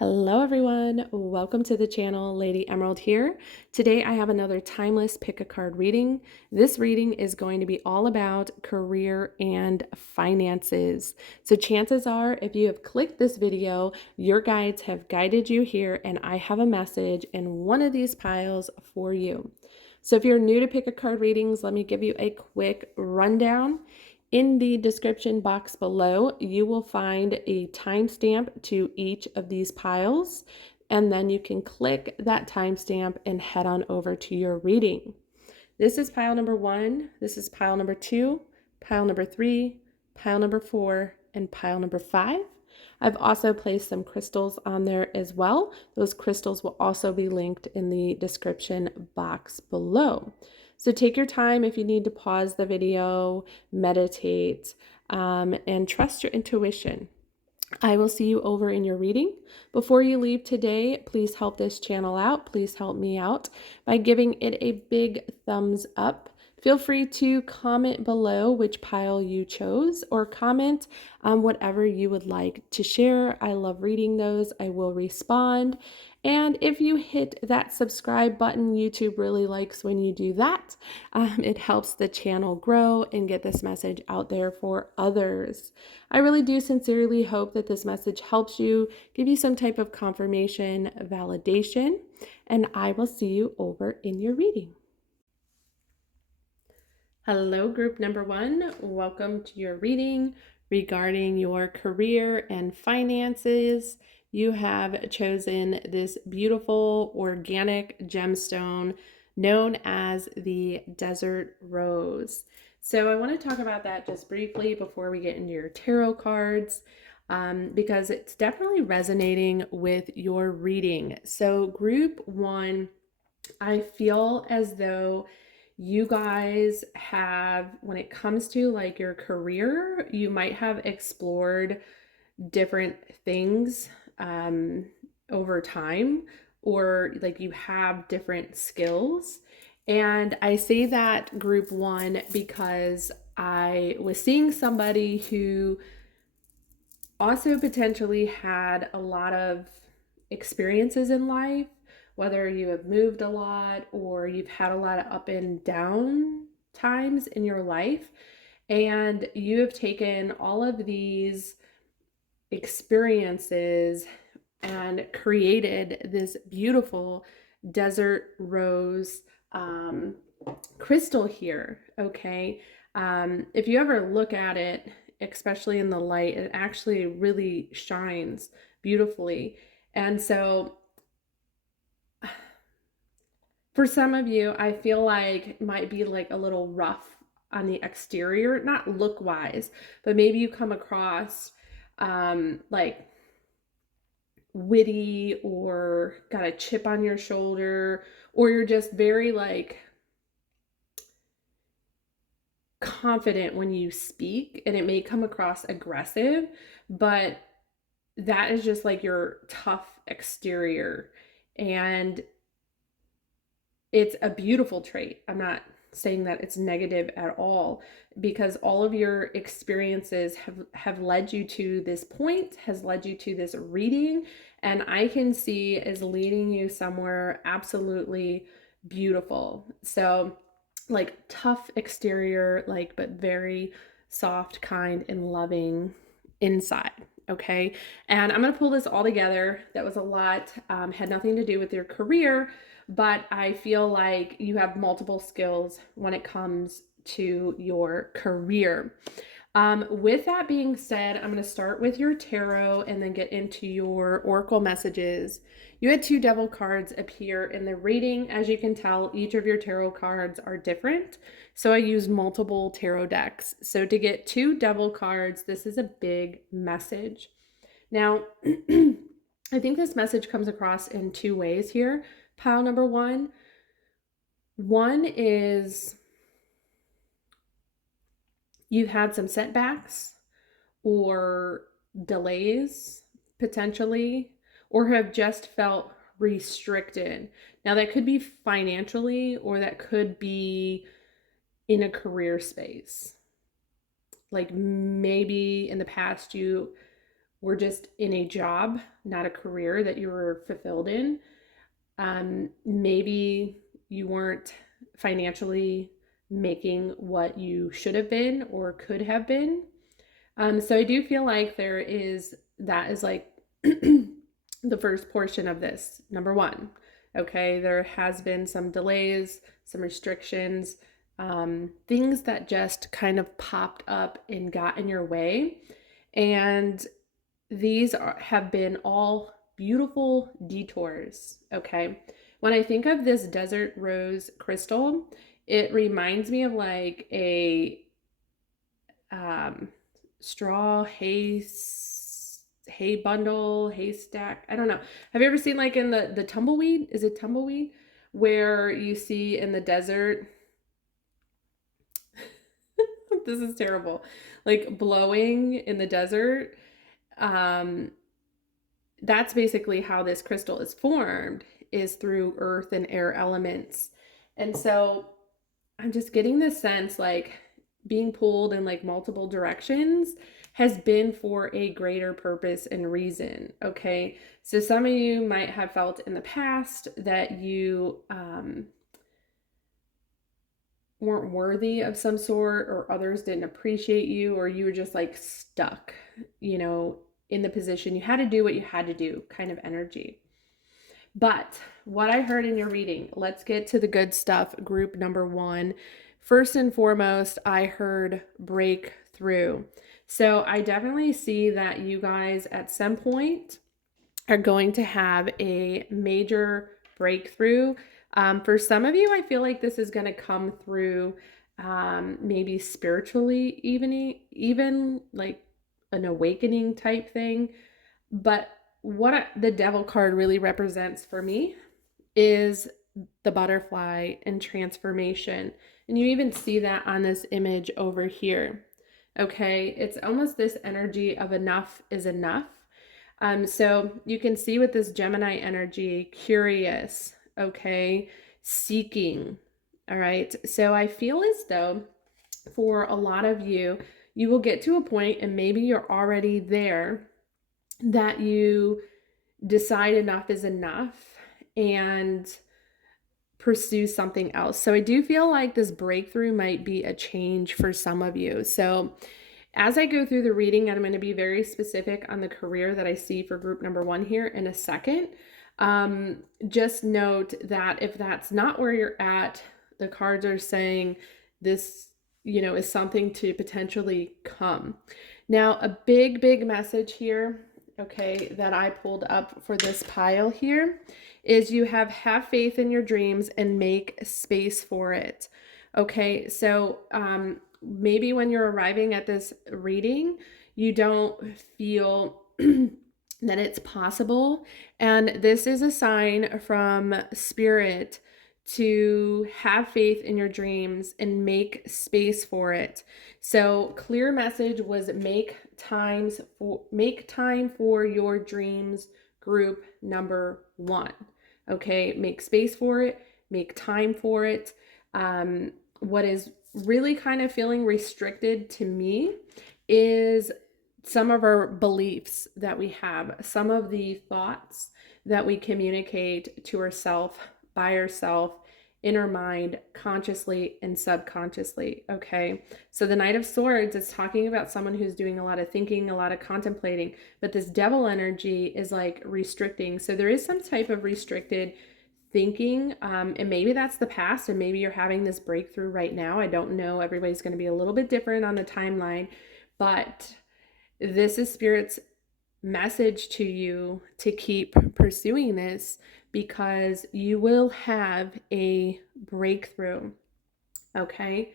Hello everyone, welcome to the channel. Lady Emerald here. Today I have another timeless pick a card reading. This reading is going to be all about career and finances. So chances are if you have clicked this video, your guides have guided you here and I have a message in one of these piles for you. So if you're new to pick a card readings, let me give you a quick rundown. In the description box below, you will find a timestamp to each of these piles, and then you can click that timestamp and head on over to your reading. This is pile number 1, this is pile number 2, pile number 3, pile number 4, and pile number 5. I've also placed some crystals on there as well. Those crystals will also be linked in the description box below. So take your time if you need to pause the video, meditate, and trust your intuition. I will see you over in your reading. Before you leave today, please help this channel out. Please help me out by giving it a big thumbs up. Feel free to comment below which pile you chose or comment on whatever you would like to share. I love reading those. I will respond. And if you hit that subscribe button, YouTube really likes when you do that. It helps the channel grow and get this message out there for others. I really do sincerely hope that this message helps you, give you some type of confirmation, validation, and I will see you over in your reading. Hello, group number 1. Welcome to your reading regarding your career and finances. You have chosen this beautiful organic gemstone known as the desert rose. So I want to talk about that just briefly before we get into your tarot cards, because it's definitely resonating with your reading. So group 1, I feel as though you guys have, when it comes to like your career, you might have explored different things over time, or like you have different skills. And I say that group 1 because I was seeing somebody who also potentially had a lot of experiences in life, whether you have moved a lot or you've had a lot of up and down times in your life, and you have taken all of these experiences and created this beautiful desert rose crystal here. Okay, if you ever look at it, especially in the light, it actually really shines beautifully. And so for some of you, I feel like it might be like a little rough on the exterior, not look wise, but maybe you come across like witty or got a chip on your shoulder, or you're just very like confident when you speak, and it may come across aggressive, but that is just like your tough exterior, and it's a beautiful trait. I'm not saying that it's negative at all, because all of your experiences have led you to this point, has led you to this reading, and I can see is leading you somewhere absolutely beautiful. So like tough exterior, like, but very soft, kind, and loving inside. Okay. And I'm going to pull this all together. That was a lot, had nothing to do with your career, but I feel like you have multiple skills when it comes to your career. With that being said, I'm going to start with your tarot and then get into your oracle messages. You had 2 devil cards appear in the reading. As you can tell, each of your tarot cards are different. So I use multiple tarot decks. So to get 2 devil cards, this is a big message. Now, I think this message comes across in 2 ways here. Pile number 1. One is you've had some setbacks or delays potentially, or have just felt restricted. Now that could be financially, or that could be in a career space. Like maybe in the past you were just in a job, not a career that you were fulfilled in. Maybe you weren't financially making what you should have been or could have been. So I do feel like that is like the first portion of this. Number one, okay, there has been some delays, some restrictions, things that just kind of popped up and got in your way. And have been all beautiful detours, okay? When I think of this desert rose crystal, it reminds me of like a straw hay bundle, haystack. I don't know. Have you ever seen like in the tumbleweed? Is it tumbleweed? Where you see in the desert, this is terrible, like blowing in the desert. That's basically how this crystal is formed, is through earth and air elements. And so I'm just getting this sense like being pulled in like multiple directions has been for a greater purpose and reason. Okay. So some of you might have felt in the past that you weren't worthy of some sort, or others didn't appreciate you, or you were just like stuck, in the position. You had to do what you had to do kind of energy. But what I heard in your reading, let's get to the good stuff. Group number one. First and foremost, I heard breakthrough. So I definitely see that you guys at some point are going to have a major breakthrough. For some of you, I feel like this is going to come through maybe spiritually, even like an awakening type thing. But what the devil card really represents for me is the butterfly and transformation. And you even see that on this image over here. Okay, it's almost this energy of enough is enough. So you can see with this Gemini energy, curious, okay, seeking. All right. So I feel as though for a lot of you, you will get to a point, and maybe you're already there, that you decide enough is enough and pursue something else. So I do feel like this breakthrough might be a change for some of you. So as I go through the reading, I'm going to be very specific on the career that I see for group number one here in a second. Just note that if that's not where you're at, the cards are saying this, is something to potentially come. Now, a big message here, okay, that I pulled up for this pile here is you have faith in your dreams and make space for it. Okay, so maybe when you're arriving at this reading, you don't feel that it's possible. And this is a sign from Spirit to have faith in your dreams and make space for it. So clear message was make time for your dreams, group number one. Okay, make space for it, make time for it. What is really kind of feeling restricted to me is some of our beliefs that we have, some of the thoughts that we communicate to ourselves, by ourselves, in our mind, consciously and subconsciously. Okay, so the Knight of Swords is talking about someone who's doing a lot of thinking, a lot of contemplating, but this devil energy is like restricting. So there is some type of restricted thinking, and maybe that's the past, and maybe you're having this breakthrough right now. I don't know. Everybody's going to be a little bit different on the timeline, but this is Spirit's message to you to keep pursuing this, because you will have a breakthrough. Okay,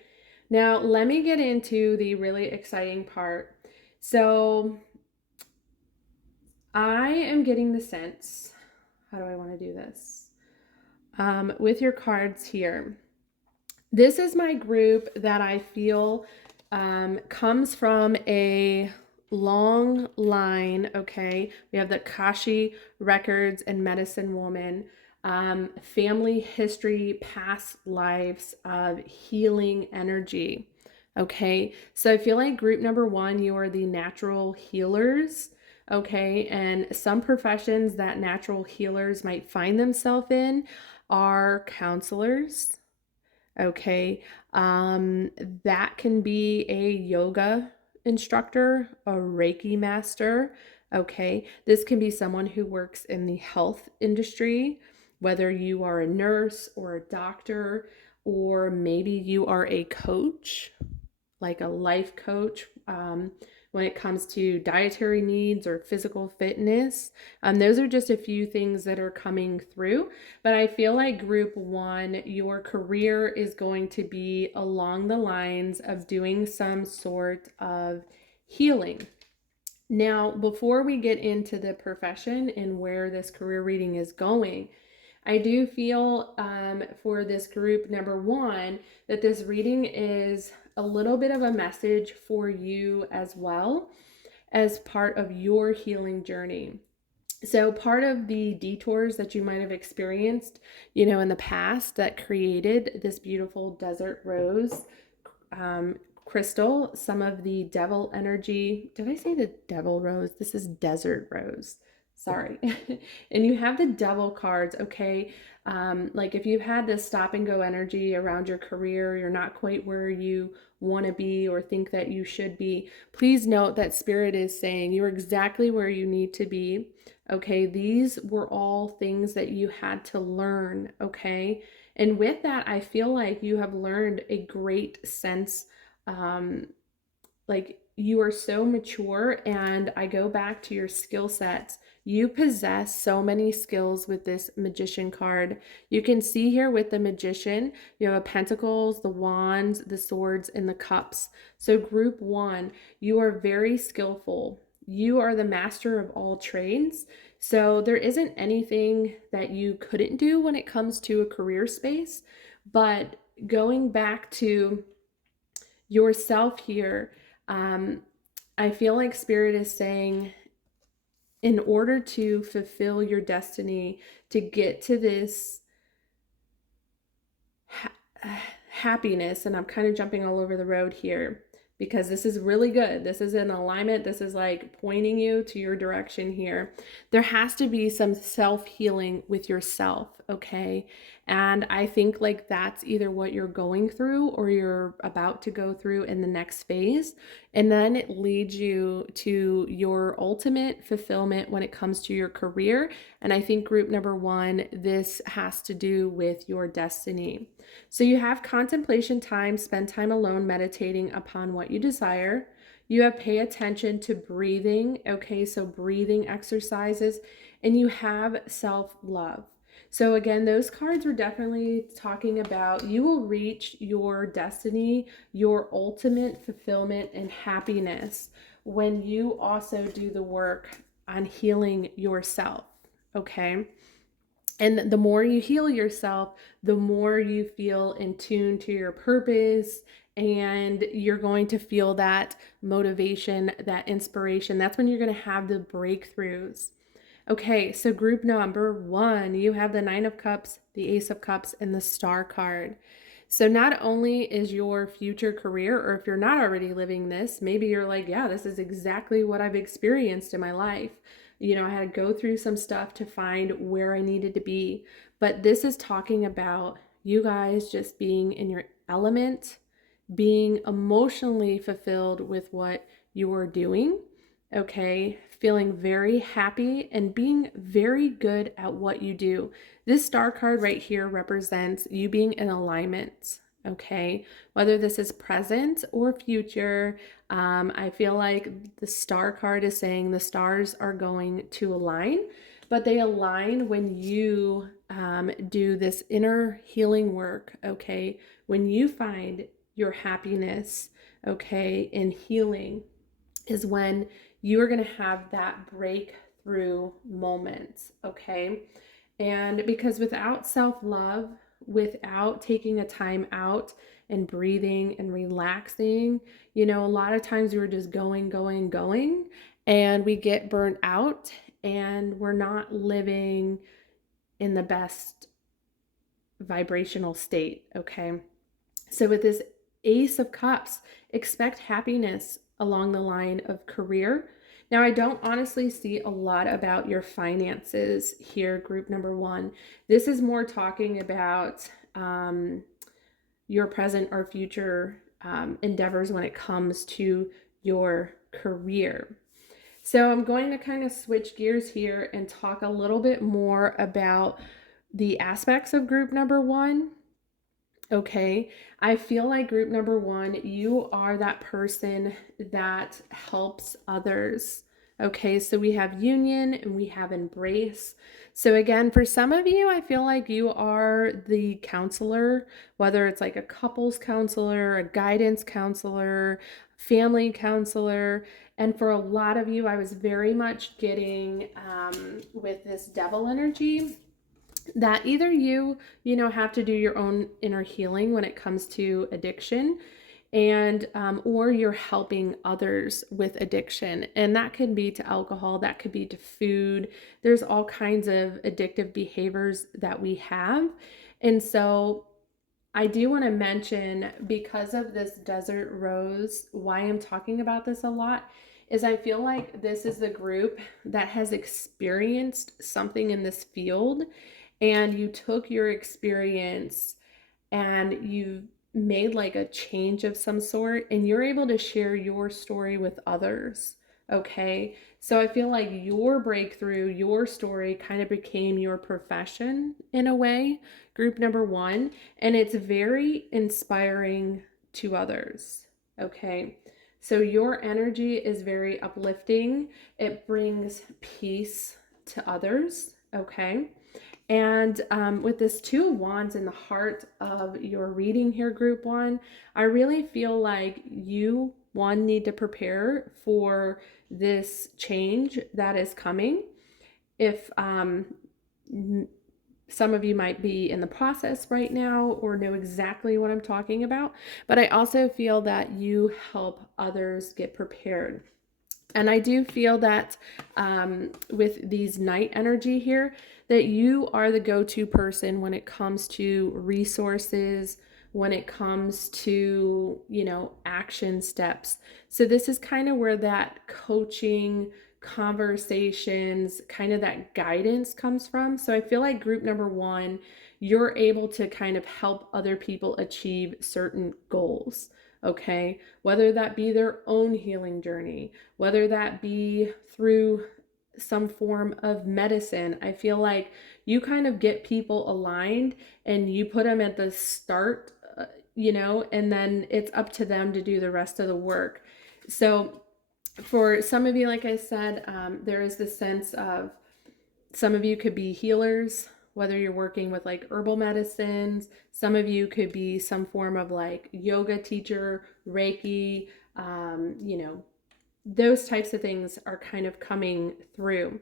now let me get into the really exciting part. So I am getting the sense, how do I want to do this? With your cards here, this is my group that I feel comes from a long line. Okay, we have the Kashi records and medicine woman, family history, past lives of healing energy. Okay, so I feel like group number one, you are the natural healers. Okay, and some professions that natural healers might find themselves in are counselors. Okay, um, that can be a yoga instructor, a Reiki master. Okay, this can be someone who works in the health industry, whether you are a nurse or a doctor, or maybe you are a coach, like a life coach, when it comes to dietary needs or physical fitness. Those are just a few things that are coming through. But I feel like group one, your career is going to be along the lines of doing some sort of healing. Now, before we get into the profession and where this career reading is going, I do feel for this group number one that this reading is a little bit of a message for you as well as part of your healing journey. So, part of the detours that you might have experienced, in the past that created this beautiful desert rose um, crystal, some of the devil energy. Did I say the devil rose? This is desert rose. Sorry. And you have the devil cards, okay? Like if you've had this stop and go energy around your career, you're not quite where you want to be or think that you should be, please note that Spirit is saying you're exactly where you need to be. Okay, these were all things that you had to learn, okay? And with that, I feel like you have learned a great sense, um, like you are so mature. And I go back to your skill sets. You possess so many skills with this magician card. You can see here with the magician, you have a pentacles, the wands, the swords, and the cups. So group one, you are very skillful. You are the master of all trades. So there isn't anything that you couldn't do when it comes to a career space. But going back to yourself here, um, I feel like Spirit is saying, in order to fulfill your destiny, to get to this happiness, and I'm kind of jumping all over the road here because this is really good. This is in alignment. This is like pointing you to your direction here. There has to be some self-healing with yourself, okay? And I think like that's either what you're going through or you're about to go through in the next phase. And then it leads you to your ultimate fulfillment when it comes to your career. And I think group number one, this has to do with your destiny. So you have contemplation time, spend time alone meditating upon what you desire. You have pay attention to breathing, okay, so breathing exercises, and you have self-love. So again, those cards are definitely talking about you will reach your destiny, your ultimate fulfillment and happiness when you also do the work on healing yourself, okay? And the more you heal yourself, the more you feel in tune to your purpose, and you're going to feel that motivation, that inspiration. That's when you're going to have the breakthroughs. Okay, so group number one, you have the Nine of Cups, the Ace of Cups, and the Star card. So not only is your future career, or if you're not already living this, maybe you're like, yeah, this is exactly what I've experienced in my life. I had to go through some stuff to find where I needed to be. But this is talking about you guys just being in your element, being emotionally fulfilled with what you are doing, okay? Feeling very happy and being very good at what you do. This star card right here represents you being in alignment, okay? Whether this is present or future, I feel like the star card is saying the stars are going to align, but they align when you do this inner healing work, okay? When you find your happiness, okay, in healing is when you are going to have that breakthrough moment, okay? And because without self-love, without taking a time out and breathing and relaxing, a lot of times we're just going, and we get burnt out and we're not living in the best vibrational state, okay? So with this Ace of Cups, expect happiness along the line of career. Now, I don't honestly see a lot about your finances here, group number one. This is more talking about your present or future endeavors when it comes to your career. So I'm going to kind of switch gears here and talk a little bit more about the aspects of group number one. Okay, I feel like group number one, you are that person that helps others. Okay, so we have union and we have embrace. So, again, for some of you, I feel like you are the counselor, whether it's like a couples counselor, a guidance counselor, family counselor. And for a lot of you, I was very much getting with this devil energy that either you know, have to do your own inner healing when it comes to addiction, and or you're helping others with addiction, and that could be to alcohol, that could be to food. There's all kinds of addictive behaviors that we have. And so I do want to mention, because of this desert rose, why I'm talking about this a lot is I feel like this is the group that has experienced something in this field, and you took your experience and you made like a change of some sort, and you're able to share your story with others. Okay, so I feel like your breakthrough, your story kind of became your profession in a way, group number one, and it's very inspiring to others. Okay, so your energy is very uplifting, it brings peace to others. Okay, and with this Two of Wands in the heart of your reading here, group one, I really feel like you, one, need to prepare for this change that is coming. If some of you might be in the process right now or know exactly what I'm talking about, but I also feel that you help others get prepared. And I do feel that with these night energy here, that you are the go-to person when it comes to resources, when it comes to, you know, action steps. So this is kind of where that coaching, conversations, kind of that guidance comes from. So I feel like group number one, you're able to kind of help other people achieve certain goals. Okay, whether that be their own healing journey, whether that be through some form of medicine. I feel like you kind of get people aligned and you put them at the start, you know, and then it's up to them to do the rest of the work. So for some of you, like I said, there is this sense of some of you could be healers, whether you're working with like herbal medicines. Some of you could be some form of like yoga teacher, Reiki, you know, those types of things are kind of coming through.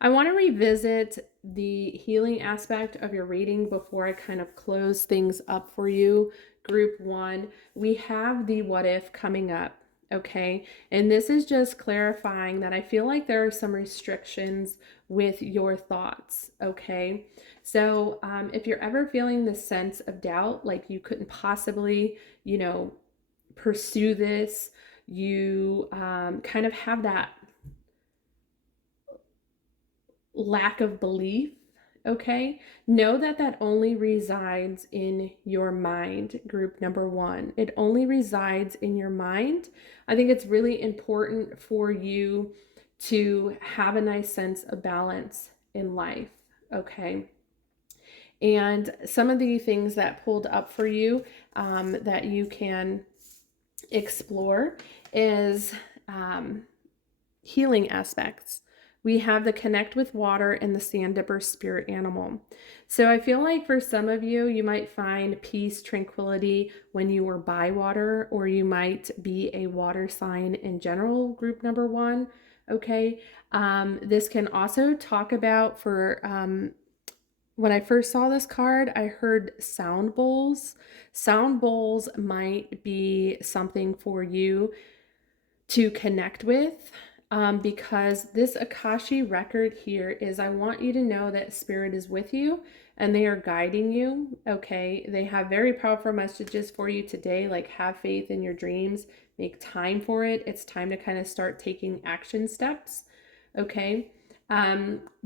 I want to revisit the healing aspect of your reading before I kind of close things up for you. Group one, we have the what if coming up. Okay, and this is just clarifying that I feel like there are some restrictions with your thoughts. Okay, so if you're ever feeling this sense of doubt, like you couldn't possibly, you know, pursue this, you kind of have that lack of belief, okay, know that that only resides in your mind, group number one. It only resides in your mind. I think it's really important for you to have a nice sense of balance in life, okay? And some of the things that pulled up for you that you can explore is healing aspects. We have the connect with water and the sand dipper spirit animal. So I feel like for some of you, you might find peace, tranquility when you are by water, or you might be a water sign in general, group number one. Okay. This can also talk about for when I first saw this card, I heard sound bowls. Sound bowls might be something for you to connect with. because this Akashi record here is, I want you to know that Spirit is with you and they are guiding you, okay? They have very powerful messages for you today, like have faith in your dreams, make time for it. It's time to kind of start taking action steps, okay?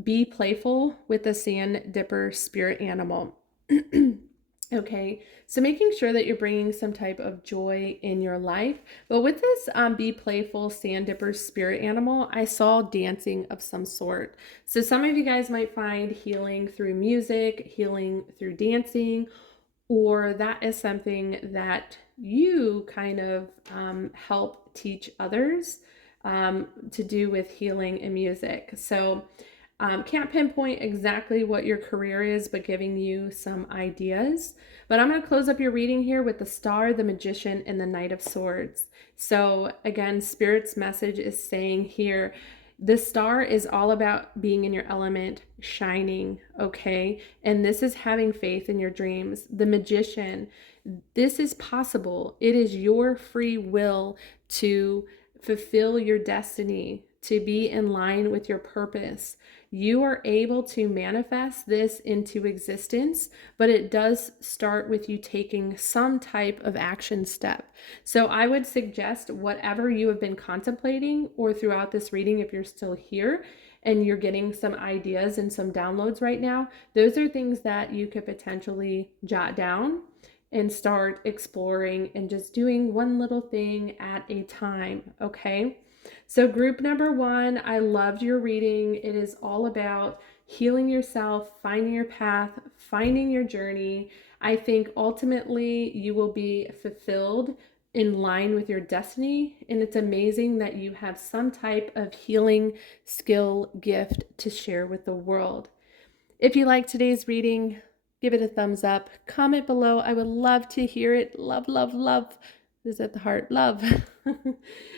Be playful with the sand dipper spirit animal. Okay, so making sure that you're bringing some type of joy in your life. But with this be playful sand dipper spirit animal, I saw dancing of some sort. So some of you guys might find healing through music, healing through dancing, or that is something that you kind of help teach others to do with healing and music. So can't pinpoint exactly what your career is, but giving you some ideas. But I'm going to close up your reading here with the Star, the Magician, and the Knight of Swords. So again, Spirit's message is saying here, the star is all about being in your element, shining, okay? And this is having faith in your dreams. The Magician, this is possible. It is your free will to fulfill your destiny, to be in line with your purpose. You are able to manifest this into existence, but it does start with you taking some type of action step. So I would suggest whatever you have been contemplating, or throughout this reading, if you're still here and you're getting some ideas and some downloads right now, those are things that you could potentially jot down and start exploring and just doing one little thing at a time, okay? So group number 1, I loved your reading. It is all about healing yourself, finding your path, finding your journey. I think ultimately you will be fulfilled in line with your destiny, and it's amazing that you have some type of healing skill gift to share with the world. If you like today's reading, give it a thumbs up. Comment below. I would love to hear it. Love, love, love. Is at the heart. Love.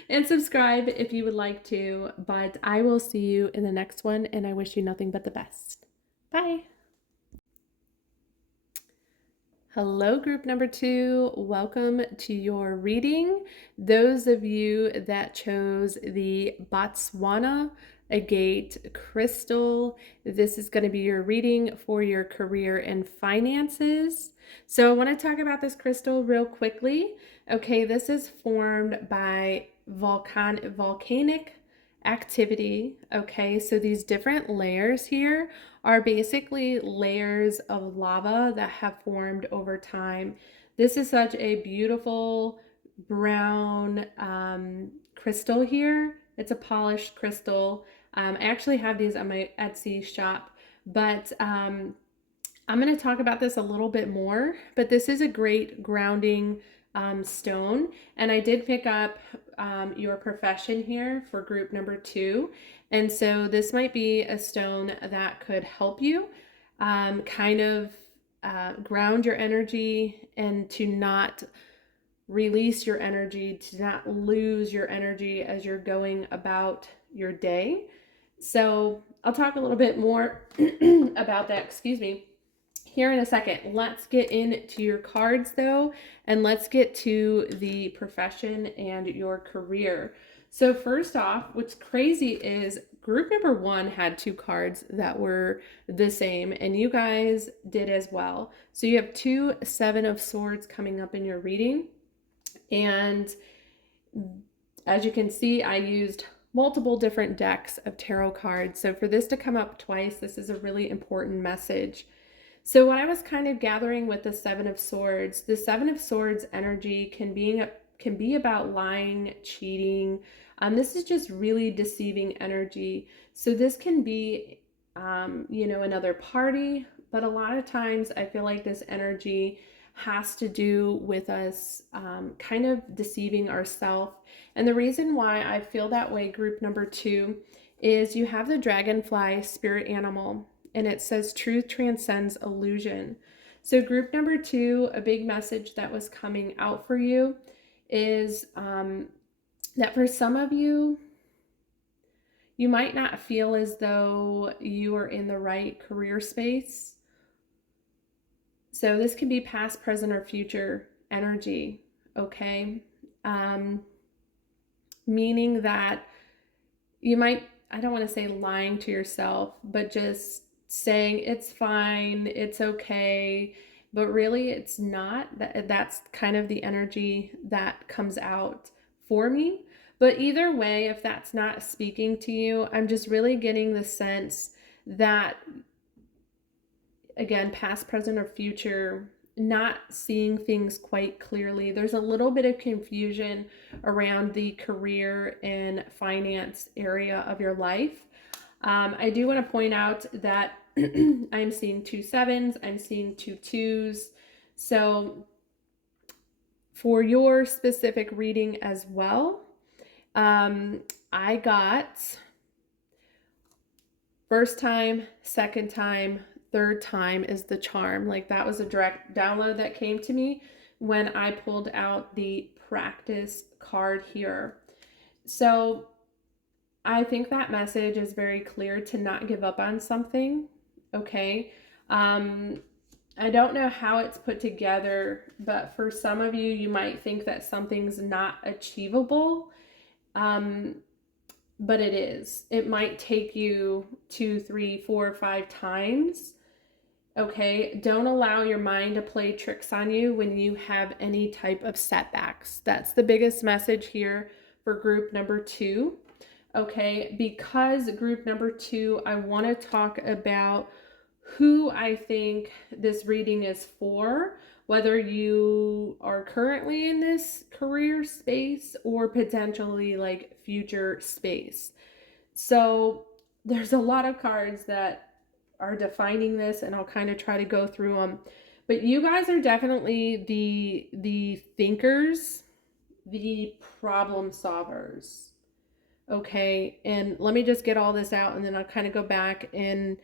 And subscribe if you would like to. But I will see you in the next one, and I wish you nothing but the best. Bye. Hello, group number 2. Welcome to your reading. Those of you that chose the Botswana Agate crystal, this is going to be your reading for your career and finances. So I want to talk about this crystal real quickly. Okay, this is formed by volcanic activity. Okay, so these different layers here are basically layers of lava that have formed over time. This is such a beautiful brown crystal here. It's a polished crystal. I actually have these on my Etsy shop, but I'm going to talk about this a little bit more, but this is a great grounding stone. And I did pick up your profession here for group number 2. And so this might be a stone that could help you kind of ground your energy and to not release your energy, to not lose your energy as you're going about your day. So I'll talk a little bit more about that, excuse me, here in a second. Let's get into your cards though, and let's get to the profession and your career. So first off, what's crazy is group number 1 had 2 cards that were the same, and you guys did as well. So you have 2 7 of Swords coming up in your reading. And as you can see, I used multiple different decks of tarot cards. So for this to come up twice, this is a really important message. So what I was kind of gathering with the 7 of Swords, the 7 of Swords energy can be about lying, cheating. This is just really deceiving energy. So this can be, another party, but a lot of times I feel like this energy has to do with us kind of deceiving ourselves. And the reason why I feel that way, group number 2, is you have the dragonfly spirit animal, and it says truth transcends illusion. So group number 2, a big message that was coming out for you is that for some of you, you might not feel as though you are in the right career space. So this can be past, present, or future energy, okay? Meaning that you might, I don't want to say lying to yourself, but just saying it's fine, it's okay, but really it's not. That's kind of the energy that comes out for me. But either way, if that's not speaking to you, I'm just really getting the sense that, again, past, present, or future, not seeing things quite clearly. There's a little bit of confusion around the career and finance area of your life. I do want to point out that I'm seeing 2 7s, I'm seeing 2 2s. So for your specific reading as well, I got first time, second time, third time is the charm. Like, that was a direct download that came to me when I pulled out the practice card here. So I think that message is very clear to not give up on something. Okay. I don't know how it's put together, but for some of you, you might think that something's not achievable. But it is. It might take you 2, 3, 4, 5 times. Okay, don't allow your mind to play tricks on you when you have any type of setbacks. That's the biggest message here for group number 2. Okay, because group number 2, I want to talk about who I think this reading is for, whether you are currently in this career space or potentially like future space. So there's a lot of cards that are defining this, and I'll kind of try to go through them. But you guys are definitely the thinkers, the problem solvers. Okay, and let me just get all this out, and then I'll kind of go back and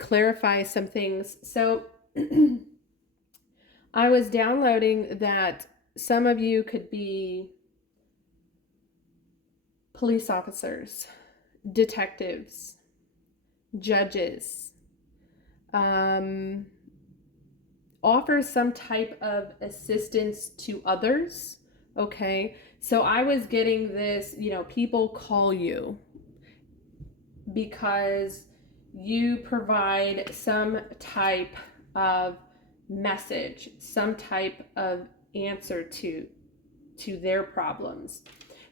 clarify some things. So I was downloading that some of you could be police officers, detectives, judges, offer some type of assistance to others. Okay, so I was getting this, people call you because you provide some type of message, some type of answer to their problems.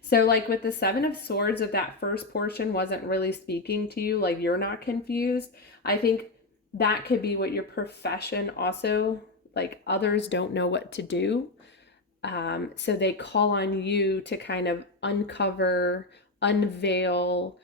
So like with the 7 of Swords, if that first portion wasn't really speaking to you, like you're not confused, I think that could be what your profession also, like others don't know what to do. So they call on you to kind of uncover, unveil,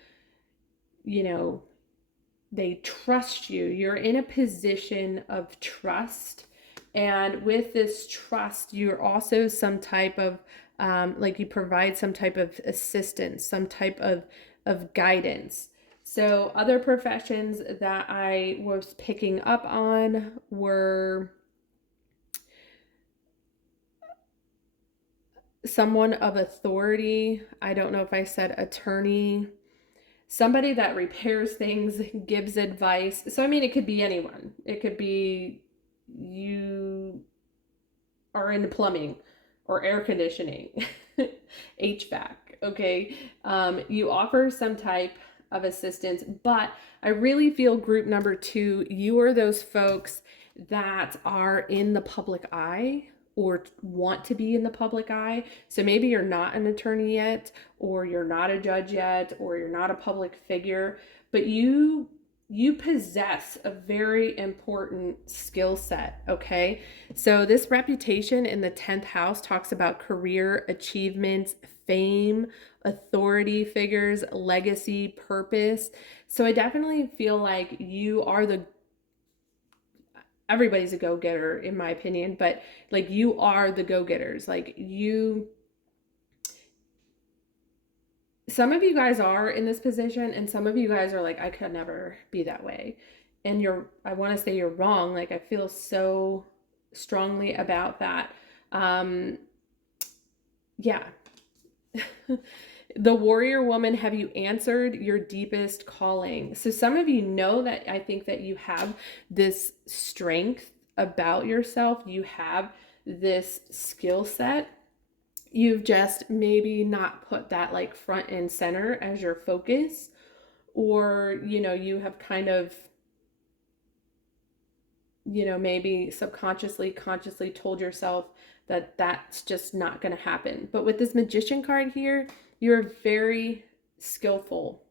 they trust you. You're in a position of trust. And with this trust, you're also some type of, you provide some type of assistance, some type of guidance. So other professions that I was picking up on were someone of authority. I don't know if I said attorney. Somebody that repairs things, gives advice. So, I mean, it could be anyone. It could be you are into plumbing or air conditioning, HVAC, okay? You offer some type of assistance, but I really feel group number 2, you are those folks that are in the public eye or want to be in the public eye. So maybe you're not an attorney yet, or you're not a judge yet, or you're not a public figure, but you possess a very important skill set, okay? So this reputation in the 10th house talks about career achievements, fame, authority figures, legacy, purpose. So I definitely feel like you are everybody's a go-getter in my opinion, but like you are the go-getters. Like some of you guys are in this position, and some of you guys are like, I could never be that way. And I want to say you're wrong. Like, I feel so strongly about that. Yeah. The warrior woman, have you answered your deepest calling? So some of you know that I think that you have this strength about yourself. You have this skill set. You've just maybe not put that like front and center as your focus, or, you have kind of, maybe subconsciously, consciously told yourself that that's just not going to happen. But with this Magician card here, you're very skillful.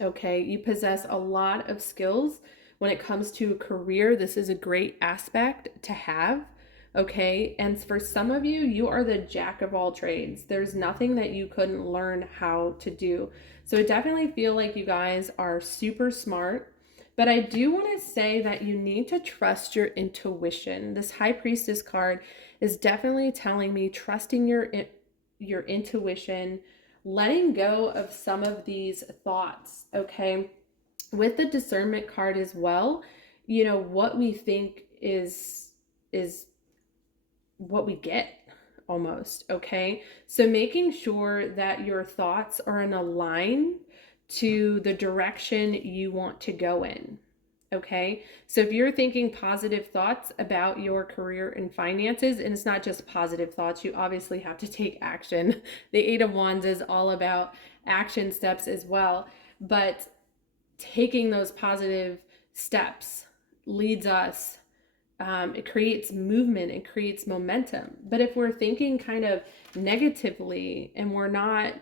Okay, you possess a lot of skills when it comes to a career. This is a great aspect to have. Okay, and for some of you, you are the jack of all trades. There's nothing that you couldn't learn how to do. So I definitely feel like you guys are super smart. But I do want to say that you need to trust your intuition. This High Priestess card is definitely telling me trusting your intuition, letting go of some of these thoughts, okay? With the discernment card as well, what we think is what we get almost, okay? So making sure that your thoughts are in a line to the direction you want to go in. Okay, so if you're thinking positive thoughts about your career and finances, and it's not just positive thoughts, you obviously have to take action. The Eight of Wands is all about action steps as well, but taking those positive steps leads us, it creates movement, it creates momentum. But if we're thinking kind of negatively and we're not,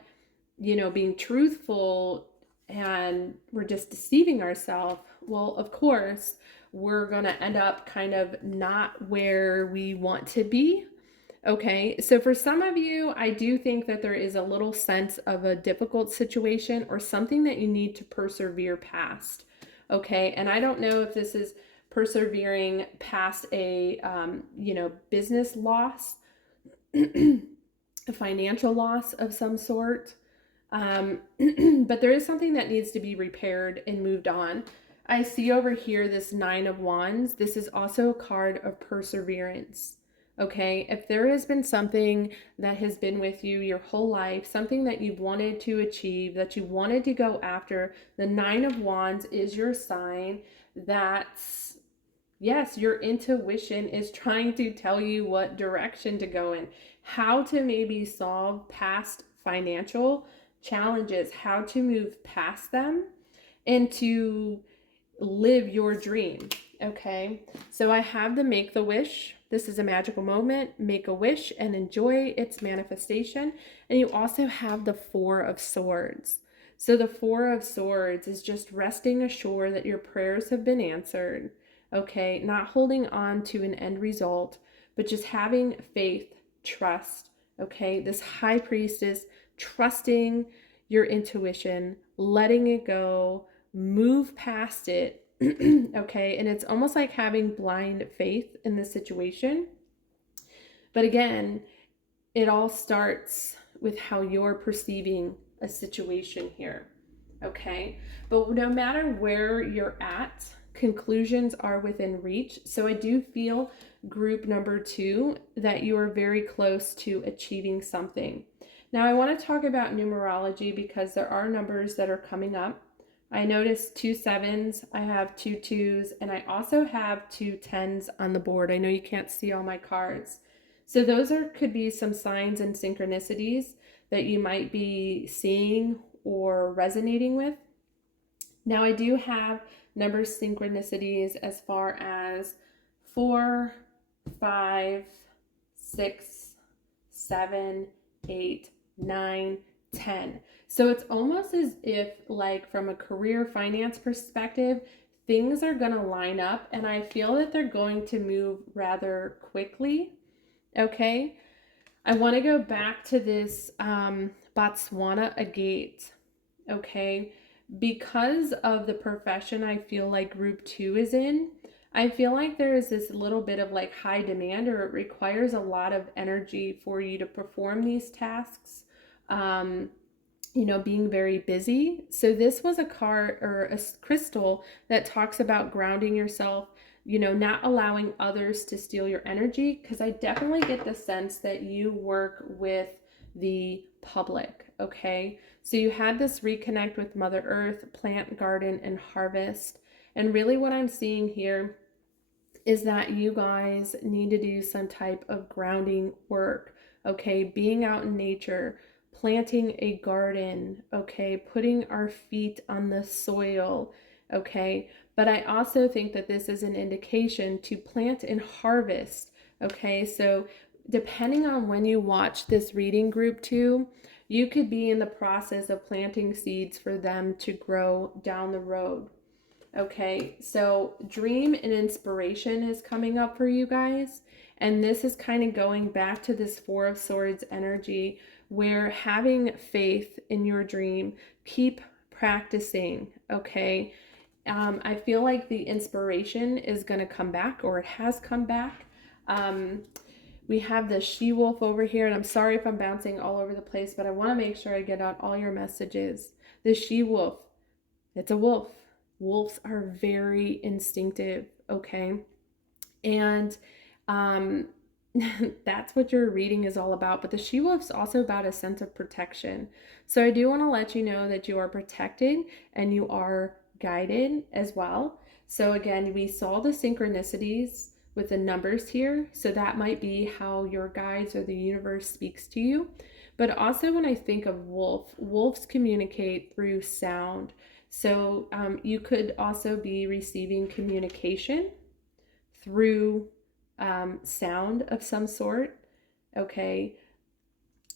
being truthful, and we're just deceiving ourselves, well, of course, we're going to end up kind of not where we want to be. Okay, so for some of you, I do think that there is a little sense of a difficult situation or something that you need to persevere past. Okay, and I don't know if this is persevering past a, business loss, a financial loss of some sort. But there is something that needs to be repaired and moved on. I see over here this Nine of Wands. This is also a card of perseverance. Okay, if there has been something that has been with you your whole life, something that you've wanted to achieve, that you wanted to go after, the Nine of Wands is your sign that, yes, your intuition is trying to tell you what direction to go in, how to maybe solve past financial challenges, how to move past them, and to live your dream. Okay, so I have the Make the Wish. This is a magical moment. Make a wish and enjoy its manifestation. And you also have the Four of Swords. So the Four of Swords is just resting assured that your prayers have been answered. Okay, not holding on to an end result, but just having faith, trust. Okay, this High Priestess, trusting your intuition, letting it go, move past it. Okay, and it's almost like having blind faith in this situation. But again, it all starts with how you're perceiving a situation here. Okay, but no matter where you're at, conclusions are within reach. So I do feel, group number 2, that you are very close to achieving something. Now I want to talk about numerology because there are numbers that are coming up. I noticed 2 7s, I have 2 2s, and I also have 2 10s on the board. I know you can't see all my cards. So those could be some signs and synchronicities that you might be seeing or resonating with. Now I do have number synchronicities as far as 4, 5, 6, 7, 8, 9, 10. So it's almost as if, like, from a career finance perspective, things are going to line up, and I feel that they're going to move rather quickly. Okay, I want to go back to this Botswana Agate. Okay, because of the profession I feel like group 2 is in, I feel like there is this little bit of like high demand, or it requires a lot of energy for you to perform these tasks. Being very busy. So this was a card or a crystal that talks about grounding yourself, not allowing others to steal your energy, because I definitely get the sense that you work with the public. Okay, so you had this reconnect with Mother Earth, plant, garden, and harvest. And really what I'm seeing here is that you guys need to do some type of grounding work. okay, being out in nature, planting a garden, okay, putting our feet on the soil, okay. But I also think that this is an indication to plant and harvest, okay. So depending on when you watch this reading group too, you could be in the process of planting seeds for them to grow down the road. Okay, so dream and inspiration is coming up for you guys. And this is kind of going back to this Four of Swords energy where having faith in your dream, keep practicing, okay? I feel like the inspiration is going to come back, or it has come back. We have the she-wolf over here, and I'm sorry if I'm bouncing all over the place, but I want to make sure I get out all your messages. The she-wolf, it's a wolf. Wolves are very instinctive, okay? And um, that's what your reading is all about. But the she-wolf's also about a sense of protection. So I do want to let you know that you are protected and you are guided as well. So again, we saw the synchronicities with the numbers here. So that might be how your guides or the universe speaks to you. But also when I think of wolf, wolves communicate through sound. So you could also be receiving communication through sound of some sort, okay,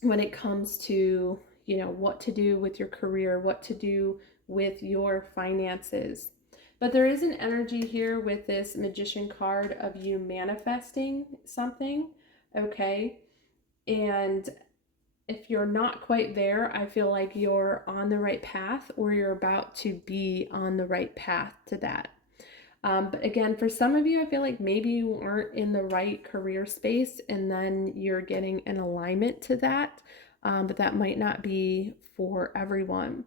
when it comes to, you know, what to do with your career, what to do with your finances. But there is an energy here with this Magician card of you manifesting something, okay? And if you're not quite there, I feel like you're on the right path, or you're about to be on the right path to that. But again, for some of you, I feel like maybe you aren't in the right career space and then you're getting an alignment to that. But that might not be for everyone.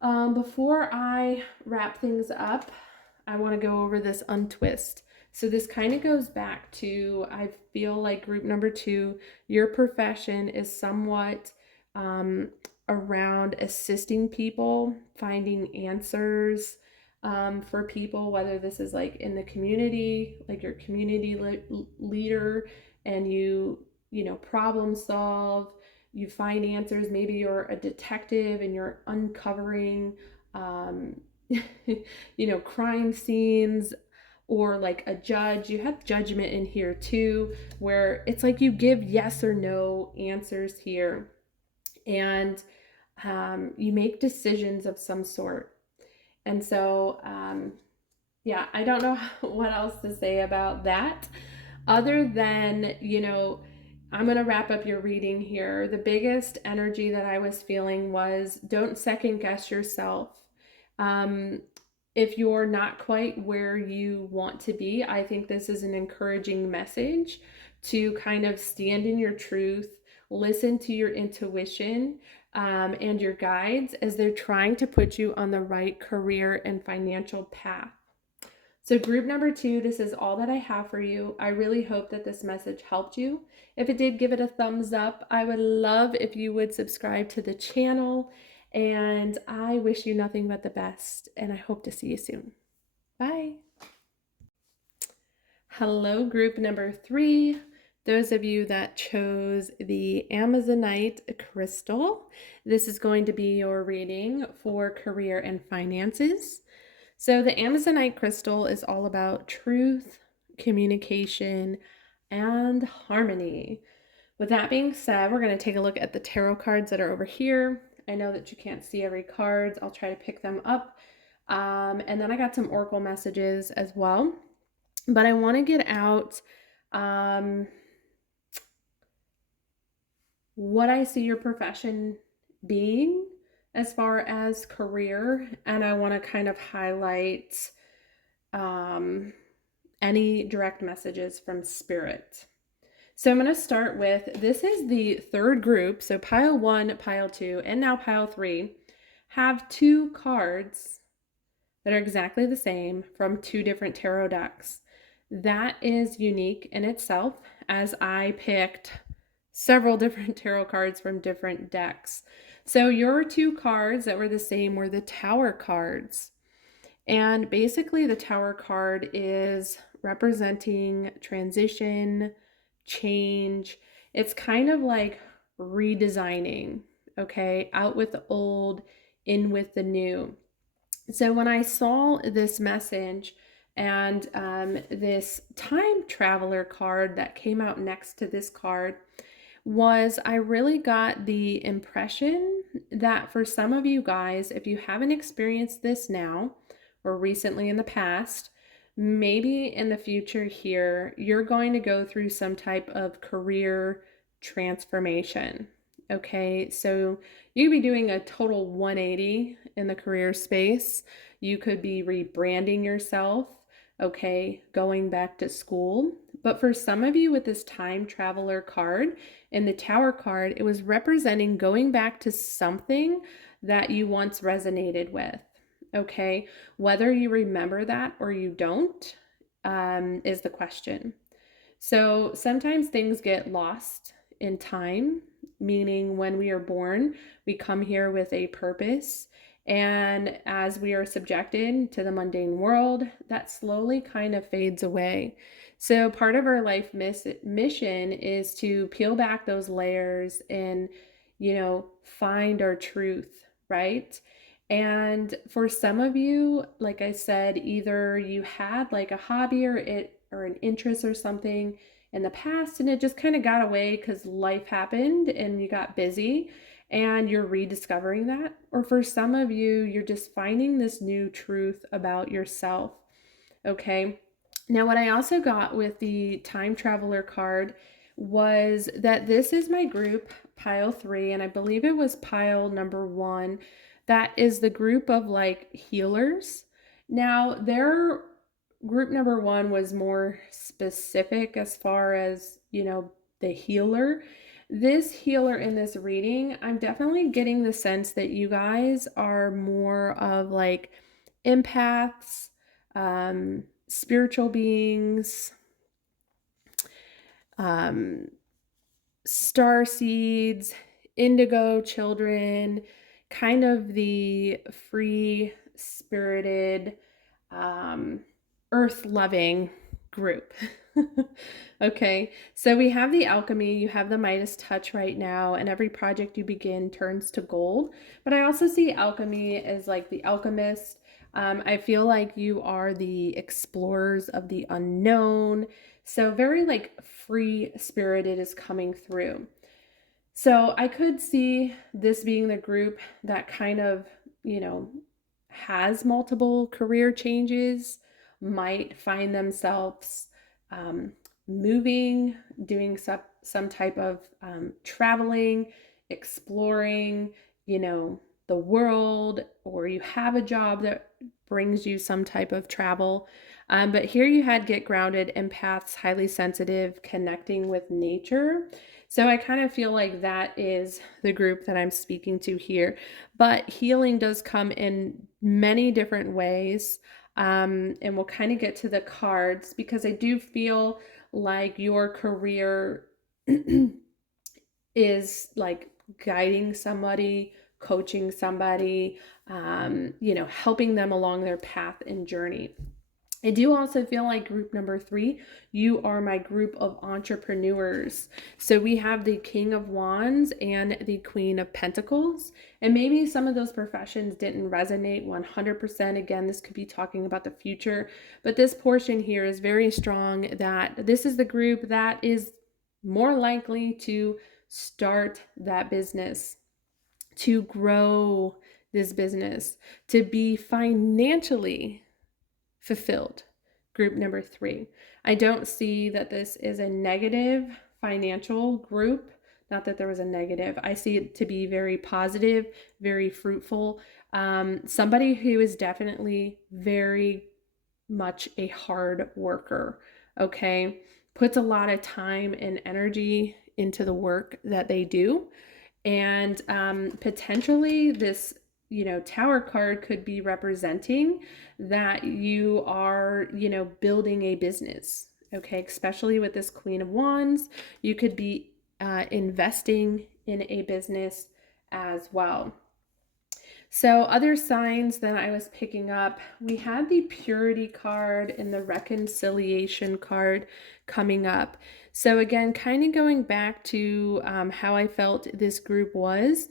Before I wrap things up, I want to go over this untwist. So this kind of goes back to, I feel like group number 2, your profession is somewhat around assisting people, finding answers for people, whether this is like in the community, like your community leader, and you know, problem solve, you find answers. Maybe you're a detective and you're uncovering you know, crime scenes, or like a judge. You have judgment in here too, where it's like you give yes or no answers here, and you make decisions of some sort. And so yeah, I don't know what else to say about that other than, you know, I'm going to wrap up your reading here. The biggest energy that I was feeling was don't second guess yourself. If you're not quite where you want to be, I think this is an encouraging message to kind of stand in your truth, listen to your intuition and your guides as they're trying to put you on the right career and financial path. So group number 2, this is all that I have for you. I really hope that this message helped you. If it did, give it a thumbs up. I would love if you would subscribe to the channel, and I wish you nothing but the best, and I hope to see you soon. Bye. Hello, group number 3. Those of you that chose the Amazonite crystal, this is going to be your reading for career and finances. So the Amazonite crystal is all about truth, communication, and harmony. With that being said, we're going to take a look at the tarot cards that are over here. I know that you can't see every card. I'll try to pick them up. And then I got some oracle messages as well. But I want to get out what I see your profession being as far as career, and I want to kind of highlight any direct messages from spirit. So I'm going to start with, this is the 3rd group, so pile 1, pile 2, and now pile 3 have 2 cards that are exactly the same from 2 different tarot decks. That is unique in itself, as I picked several different tarot cards from different decks. So your 2 cards that were the same were the Tower cards. And basically the Tower card is representing transition, change, It's kind of like redesigning, okay? Out with the old, in with the new. So when I saw this message and this time traveler card that came out next to this card, was I really got the impression that for some of you guys, if you haven't experienced this now or recently in the past, maybe in the future here, you're going to go through some type of career transformation. Okay, so you could be doing a total 180 in the career space. You could be rebranding yourself, okay, going back to school. But for some of you with this time traveler card, in the Tower card, it was representing going back to something that you once resonated with. Okay, whether you remember that or you don't is the question. So sometimes things get lost in time, meaning when we are born, we come here with a purpose. And as we are subjected to the mundane world, that slowly kind of fades away. So part of our life mission is to peel back those layers and, find our truth, right? And for some of you, like I said, either you had like a hobby or an interest or something in the past and it just kind of got away because life happened and you got busy and you're rediscovering that. Or for some of you, you're just finding this new truth about yourself. Okay. Now, what I also got with the time traveler card was that this is my group, pile 3, and I believe it was pile number 1. That is the group of like healers. Now, their group number 1 was more specific as far as, the healer. This healer in this reading, I'm definitely getting the sense that you guys are more of like empaths, spiritual beings, um, star seeds, indigo children, kind of the free spirited, earth loving group. Okay, so we have the alchemy, you have the Midas touch right now, and every project you begin turns to gold. But I also see alchemy as like the alchemist. I feel like you are the explorers of the unknown. So very like free spirited is coming through. So I could see this being the group that kind of, has multiple career changes, might find themselves moving, doing some type of traveling, exploring, the world, or you have a job that brings you some type of travel. But here you had get grounded, empaths, highly sensitive, connecting with nature. So I kind of feel like that is the group that I'm speaking to here. But healing does come in many different ways. And we'll kind of get to the cards because I do feel like your career is like guiding somebody, coaching somebody, helping them along their path and journey. I do also feel like group number 3, you are my group of entrepreneurs. So we have the King of Wands and the Queen of Pentacles. And maybe some of those professions didn't resonate 100%. Again, this could be talking about the future. But this portion here is very strong that this is the group that is more likely to start that business, to grow this business, to be financially fulfilled. Group number 3. I don't see that this is a negative financial group. Not that there was a negative. I see it to be very positive, very fruitful. Somebody who is definitely very much a hard worker, okay? Puts a lot of time and energy into the work that they do. And potentially this, Tower card could be representing that you are, building a business, okay? Especially with this Queen of Wands, you could be investing in a business as well. So other signs that I was picking up, we had the purity card and the reconciliation card coming up. So again, kind of going back to how I felt this group was,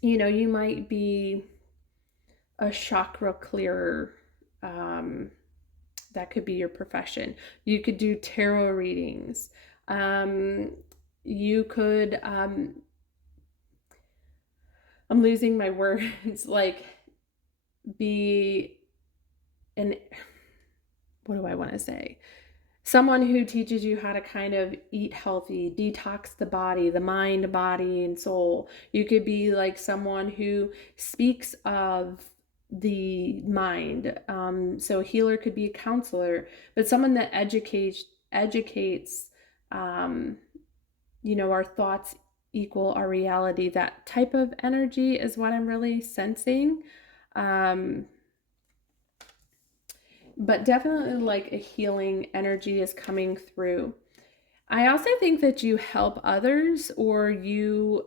you might be a chakra clearer. That could be your profession. You could do tarot readings. You could, I'm losing my words, like be an, what do I want to say? Someone who teaches you how to kind of eat healthy, detox the body, the mind, body, and soul. You could be like someone who speaks of the mind. So a healer could be a counselor, but someone that educates, our thoughts equal our reality. That type of energy is what I'm really sensing. But definitely like a healing energy is coming through. I also think that you help others, or you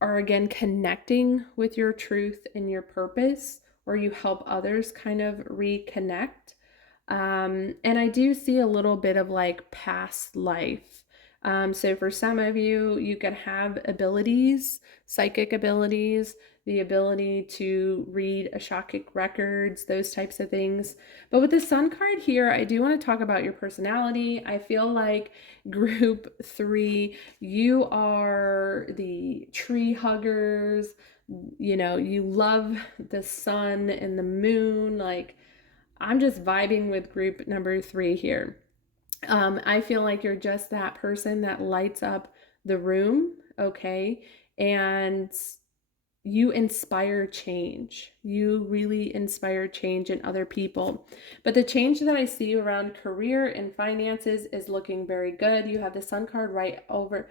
are again connecting with your truth and your purpose, or you help others kind of reconnect. And I do see a little bit of like past life. So for some of you, you could have abilities, psychic abilities, the ability to read Akashic records, those types of things. But with the Sun card here, I do want to talk about your personality. I feel like group 3, you are the tree huggers. You love the sun and the moon. Like, I'm just vibing with group number 3 here. I feel like you're just that person that lights up the room, okay? And you inspire change. You really inspire change in other people. But the change that I see around career and finances is looking very good. You have the Sun card right over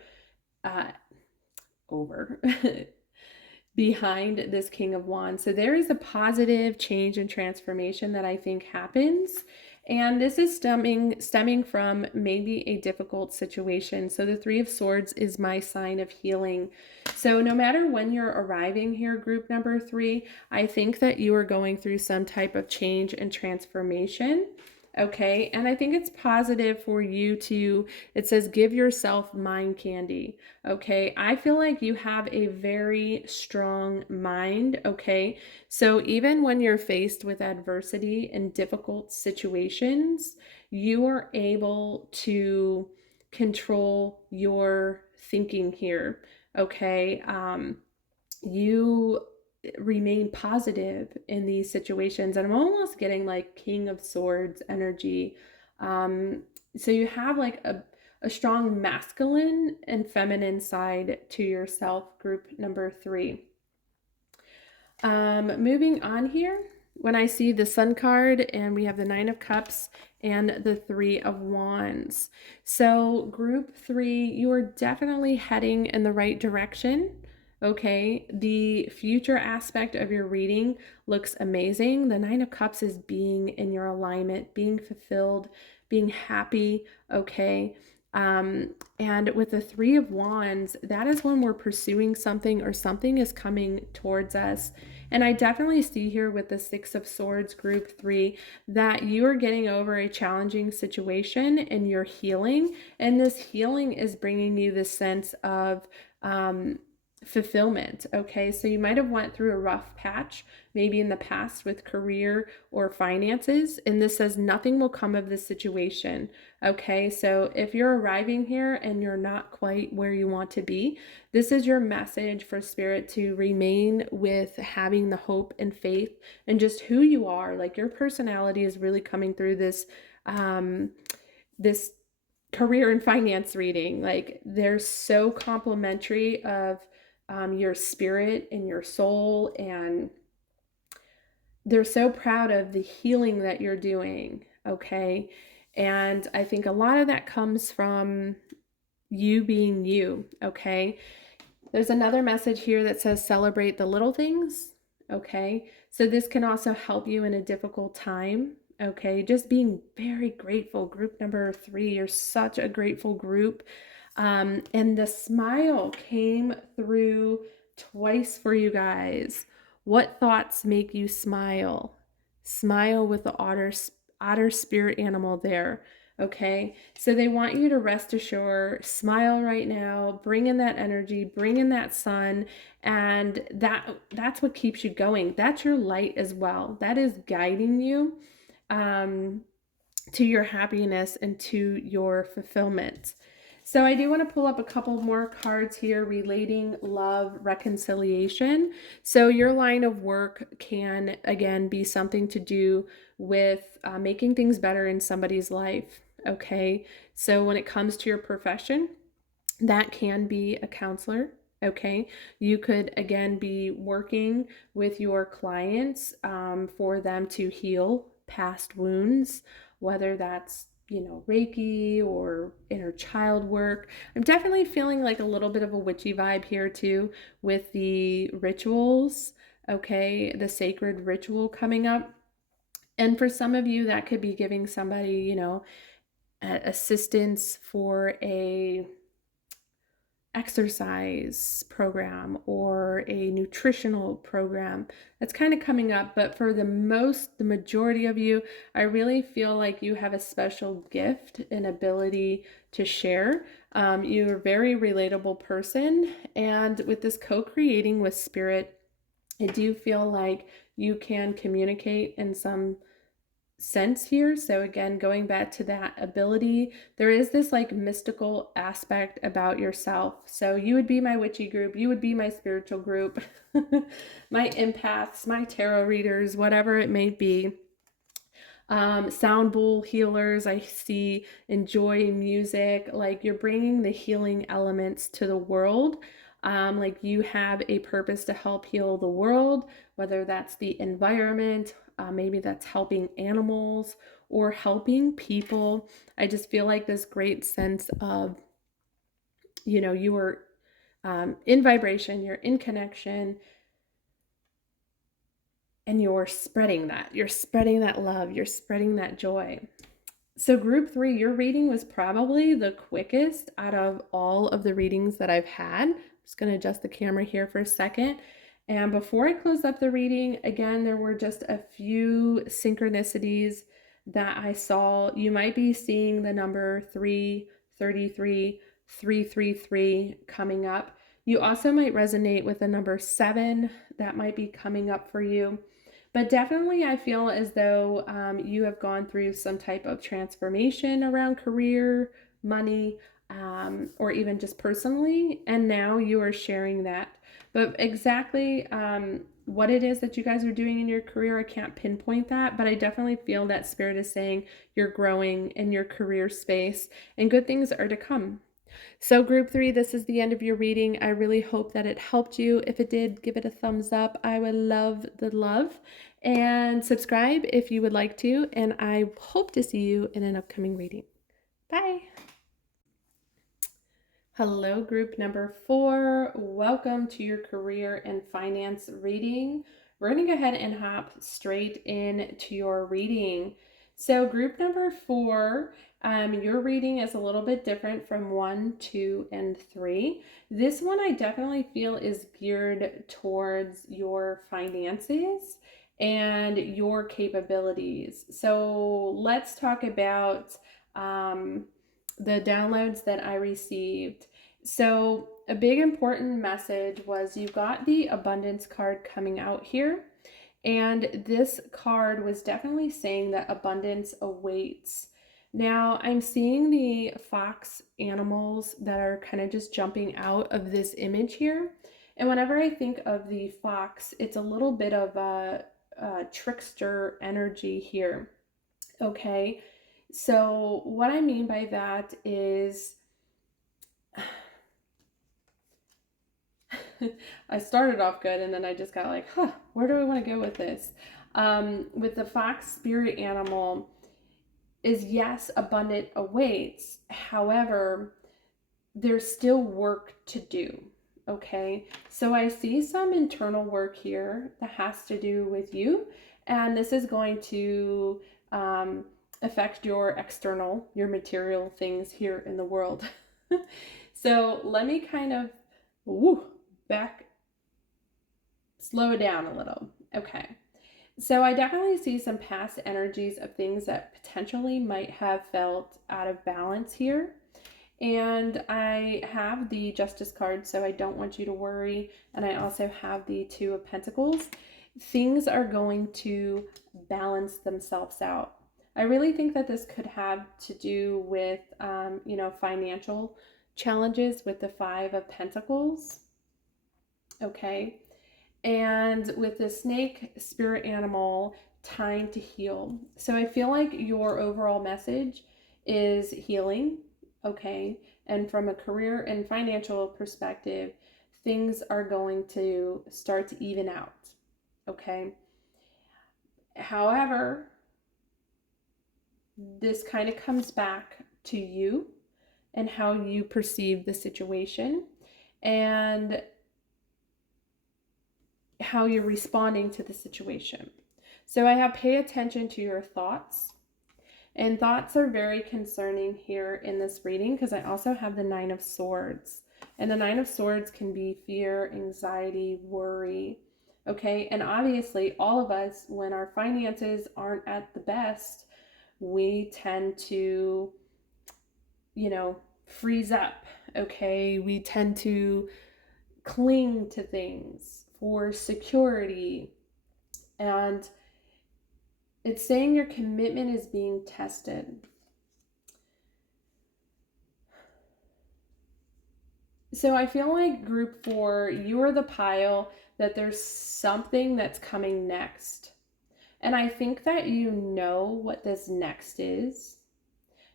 behind this King of Wands. So there is a positive change and transformation that I think happens. And this is stemming from maybe a difficult situation. So the Three of Swords is my sign of healing. So no matter when you're arriving here, group number 3, I think that you are going through some type of change and transformation. Okay, and I think it's positive for you to, it says, give yourself mind candy. Okay, I feel like you have a very strong mind. Okay, so even when you're faced with adversity and difficult situations, you are able to control your thinking here. Okay, you remain positive in these situations, and I'm almost getting like King of Swords energy. So you have like a strong masculine and feminine side to yourself, group number 3. Moving on here, when I see the Sun card and we have the 9 of Cups and the 3 of Wands. So group 3, you are definitely heading in the right direction. Okay, the future aspect of your reading looks amazing. The 9 of Cups is being in your alignment, being fulfilled, being happy. Okay. And with the 3 of Wands, that is when we're pursuing something or something is coming towards us. And I definitely see here with the 6 of Swords, group 3, that you are getting over a challenging situation and you're healing. And this healing is bringing you this sense of fulfillment. Okay, so you might have went through a rough patch maybe in the past with career or finances, and this says nothing will come of this situation. Okay, so if you're arriving here and you're not quite where you want to be, this is your message for Spirit to remain with having the hope and faith and just who you are. Like, your personality is really coming through this career and finance reading. Like, they're so complimentary of your spirit and your soul, and they're so proud of the healing that you're doing. Okay, and I think a lot of that comes from you being you. Okay, there's another message here that says celebrate the little things. Okay, so this can also help you in a difficult time. Okay, just being very grateful. Group number 3, you're such a grateful group. And the smile came through twice for you guys. What thoughts make you smile? Smile with the otter spirit animal there. Okay, so they want you to rest assured, smile right now, bring in that energy, bring in that sun, and that's what keeps you going. That's your light as well. That is guiding you um, to your happiness and to your fulfillment. So I do want to pull up a couple more cards here relating love, reconciliation. So your line of work can, again, be something to do with making things better in somebody's life. Okay. So when it comes to your profession, that can be a counselor. Okay. You could, again, be working with your clients for them to heal past wounds, whether that's Reiki or inner child work. I'm definitely feeling like a little bit of a witchy vibe here too with the rituals, okay, the sacred ritual coming up. And for some of you, that could be giving somebody, assistance for a exercise program or a nutritional program that's kind of coming up. But for the majority of you, I really feel like you have a special gift and ability to share. You're a very relatable person, and with this co-creating with spirit, I do feel like you can communicate in some sense here. So again, going back to that ability, there is this like mystical aspect about yourself. So you would be my witchy group, you would be my spiritual group, my empaths, my tarot readers, whatever it may be. Sound bowl healers, I see, enjoy music, like you're bringing the healing elements to the world. Like you have a purpose to help heal the world, whether that's the environment, maybe that's helping animals or helping people. I just feel like this great sense of, you are in vibration, you're in connection, and you're spreading that. You're spreading that love, you're spreading that joy. So group 3, your reading was probably the quickest out of all of the readings that I've had. I'm just going to adjust the camera here for a second. And before I close up the reading, again, there were just a few synchronicities that I saw. You might be seeing the number 333, 333 coming up. You also might resonate with the number 7 that might be coming up for you. But definitely, I feel as though you have gone through some type of transformation around career, money, or even just personally. And now you are sharing that. But exactly what it is that you guys are doing in your career, I can't pinpoint that. But I definitely feel that Spirit is saying you're growing in your career space and good things are to come. So group 3, this is the end of your reading. I really hope that it helped you. If it did, give it a thumbs up. I would love the love. And subscribe if you would like to. And I hope to see you in an upcoming reading. Bye. Hello, group number 4. Welcome to your career and finance reading. We're going to go ahead and hop straight into your reading. So group number 4, your reading is a little bit different from 1, 2, and 3. This one I definitely feel is geared towards your finances and your capabilities. So let's talk about the downloads that I received. So a big important message was you got the abundance card coming out here. And this card was definitely saying that abundance awaits. Now I'm seeing the fox animals that are kind of just jumping out of this image here. And whenever I think of the fox, it's a little bit of a trickster energy here. Okay. So what I mean by that is I started off good and then I just got like, where do I want to go with this? With the fox spirit animal is yes, abundant awaits. However, there's still work to do. Okay. So I see some internal work here that has to do with you. And this is going to affect your external, your material things here in the world. So let me kind of slow it down a little. Okay. So I definitely see some past energies of things that potentially might have felt out of balance here. And I have the Justice card, so I don't want you to worry. And I also have the Two of Pentacles. Things are going to balance themselves out. I really think that this could have to do with, financial challenges with the Five of Pentacles. Okay. And with the snake, spirit animal, time to heal. So I feel like your overall message is healing. Okay. And from a career and financial perspective, things are going to start to even out. Okay. However, this kind of comes back to you and how you perceive the situation and how you're responding to the situation. So I have pay attention to your thoughts. And thoughts are very concerning here in this reading because I also have the Nine of Swords. And the Nine of Swords can be fear, anxiety, worry. Okay, and obviously all of us, when our finances aren't at the best, we tend to, freeze up. Okay, we tend to cling to things for security. And it's saying your commitment is being tested. So I feel like group 4, you're the pile that there's something that's coming next. And I think that you know what this next is.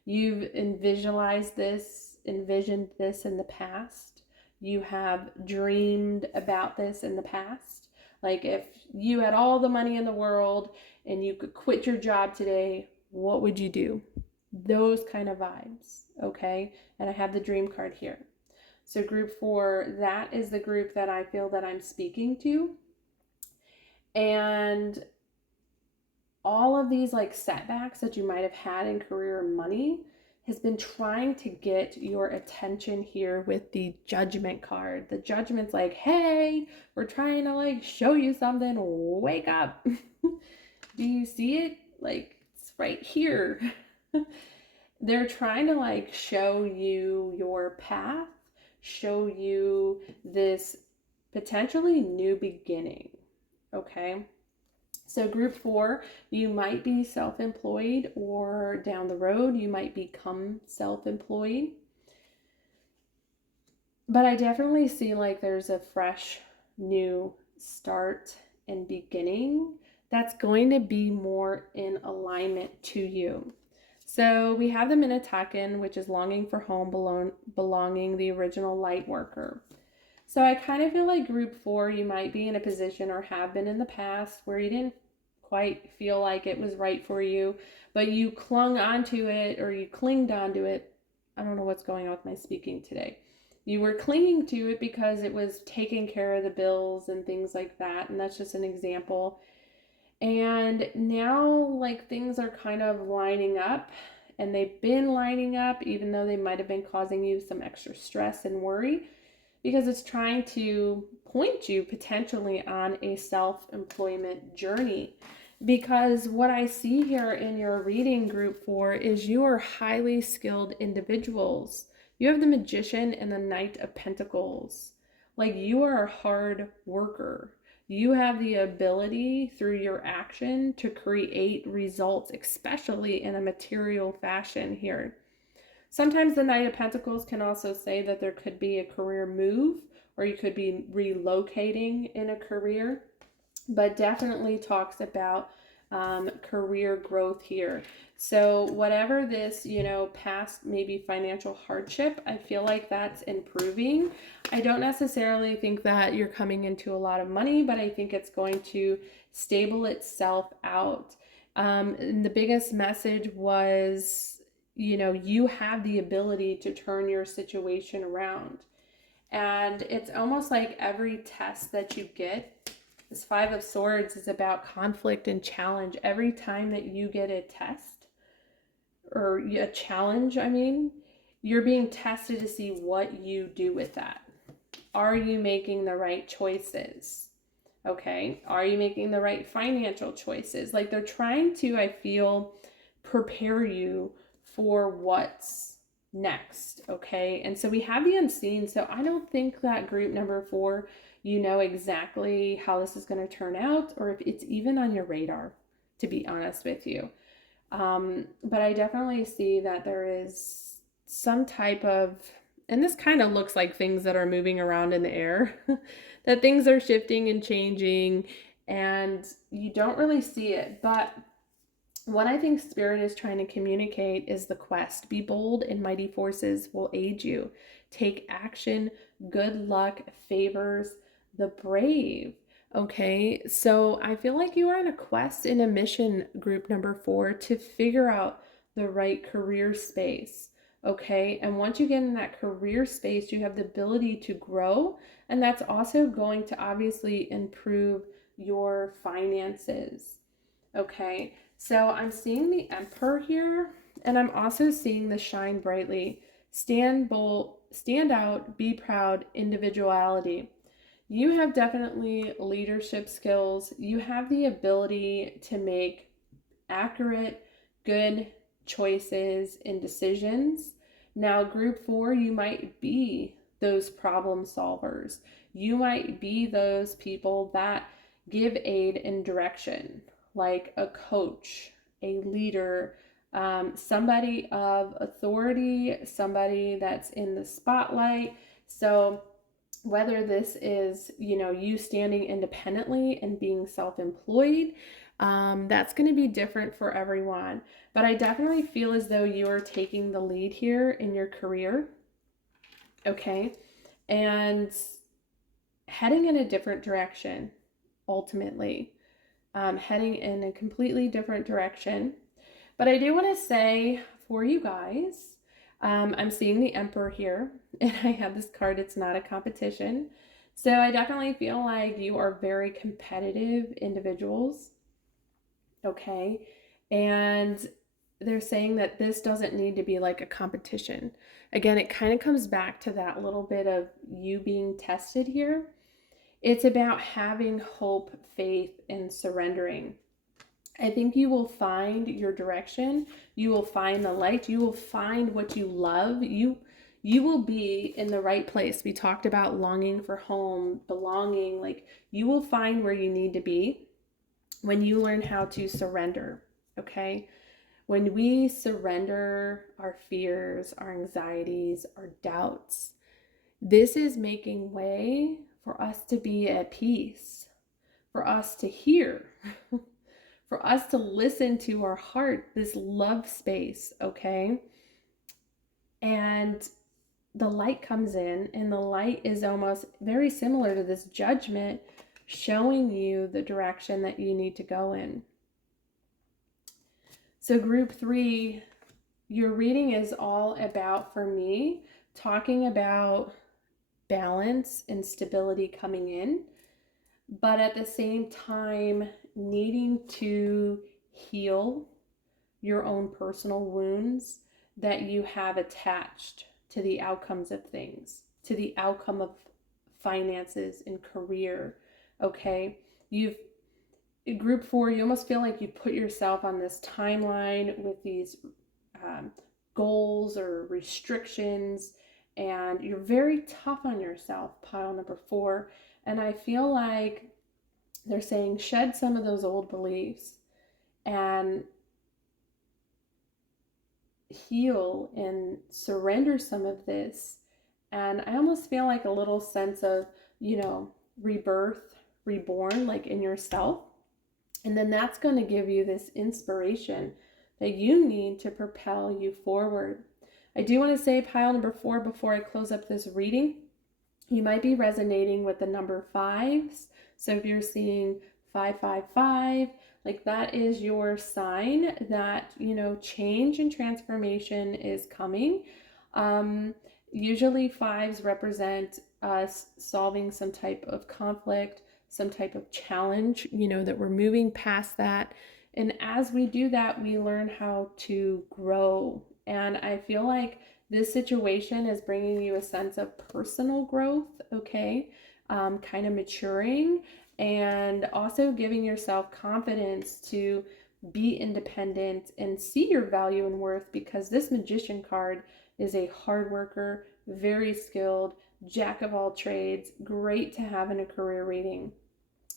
You've envisioned this in the past. You have dreamed about this in the past. Like if you had all the money in the world and you could quit your job today, what would you do? Those kind of vibes, okay? And I have the dream card here. So group 4, that is the group that I feel that I'm speaking to. And all of these like setbacks that you might have had in career and money has been trying to get your attention here with the Judgment card. The Judgment's like, hey, we're trying to like show you something. Wake up. Do you see it? Like, it's right here. They're trying to like show you your path, show you this potentially new beginning. Okay. So group 4, you might be self-employed, or down the road, you might become self-employed. But I definitely see like there's a fresh new start and beginning that's going to be more in alignment to you. So we have the Minnetonkan, which is longing for home, belonging, the original light worker. So I kind of feel like group 4, you might be in a position or have been in the past where you didn't quite feel like it was right for you, but you clung onto it or you clinged onto it. I don't know what's going on with my speaking today. You were clinging to it because it was taking care of the bills and things like that. And that's just an example. And now like things are kind of lining up, and they've been lining up even though they might have been causing you some extra stress and worry, because it's trying to point you potentially on a self-employment journey. Because what I see here in your reading group 4 is you are highly skilled individuals. You have the Magician and the Knight of Pentacles. Like, you are a hard worker. You have the ability through your action to create results, especially in a material fashion here. Sometimes the Knight of Pentacles can also say that there could be a career move, or you could be relocating in a career, but definitely talks about career growth here. So whatever this, past maybe financial hardship, I feel like that's improving. I don't necessarily think that you're coming into a lot of money, but I think it's going to stable itself out. And the biggest message was, you have the ability to turn your situation around. And it's almost like every test that you get, this Five of Swords is about conflict and challenge. Every time that you get a test or a challenge, you're being tested to see what you do with that. Are you making the right choices? Okay. Are you making the right financial choices? Like they're trying to, I feel, prepare you for what's next. Okay. And so we have the unseen. So I don't think that group number 4, you know exactly how this is going to turn out or if it's even on your radar, to be honest with you. But I definitely see that there is some type of, and this kind of looks like things that are moving around in the air, that things are shifting and changing, and you don't really see it. But what I think Spirit is trying to communicate is the quest. Be bold, and mighty forces will aid you. Take action. Good luck favors the brave. Okay, so I feel like you are on a quest in a mission, group number 4, to figure out the right career space. Okay, and once you get in that career space, you have the ability to grow, and that's also going to obviously improve your finances. Okay, so I'm seeing the Emperor here, and I'm also seeing the shine brightly, stand bold, stand out, be proud, individuality. You have definitely leadership skills. You have the ability to make accurate, good choices and decisions. Now, group 4, you might be those problem solvers. You might be those people that give aid and direction, like a coach, a leader, somebody of authority, somebody that's in the spotlight. So whether this is, you standing independently and being self-employed, that's going to be different for everyone. But I definitely feel as though you are taking the lead here in your career. Okay. And heading in a different direction, ultimately. Heading in a completely different direction. But I do want to say for you guys, I'm seeing the Emperor here, and I have this card. It's not a competition. So I definitely feel like you are very competitive individuals. Okay. And they're saying that this doesn't need to be like a competition. Again, it kind of comes back to that little bit of you being tested here. It's about having hope, faith, and surrendering. I think you will find your direction. You will find the light. You will find what you love. You will be in the right place. We talked about longing for home, belonging. Like you will find where you need to be when you learn how to surrender. Okay? When we surrender our fears, our anxieties, our doubts, this is making way for us to be at peace, for us to hear, for us to listen to our heart, this love space, okay? And the light comes in, and the light is almost very similar to this judgment, showing you the direction that you need to go in. So group 3, your reading is all about, for me, talking about balance and stability coming in, but at the same time needing to heal your own personal wounds that you have attached to the outcomes of things, to the outcome of finances and career. Okay, you've group 4, you almost feel like you put yourself on this timeline with these goals or restrictions, and you're very tough on yourself, pile number 4. And I feel like they're saying shed some of those old beliefs and heal and surrender some of this. And I almost feel like a little sense of, rebirth, reborn, like in yourself. And then that's going to give you this inspiration that you need to propel you forward. I do want to say pile number 4 before I close up this reading. You might be resonating with the number 5s. So if you're seeing 555, like that is your sign that, change and transformation is coming. Usually 5s represent us solving some type of conflict, some type of challenge, that we're moving past that. And as we do that, we learn how to grow. And I feel like This situation is bringing you a sense of personal growth, okay? Kind of maturing, and also giving yourself confidence to be independent and see your value and worth, because this Magician card is a hard worker, very skilled, jack of all trades, great to have in a career reading.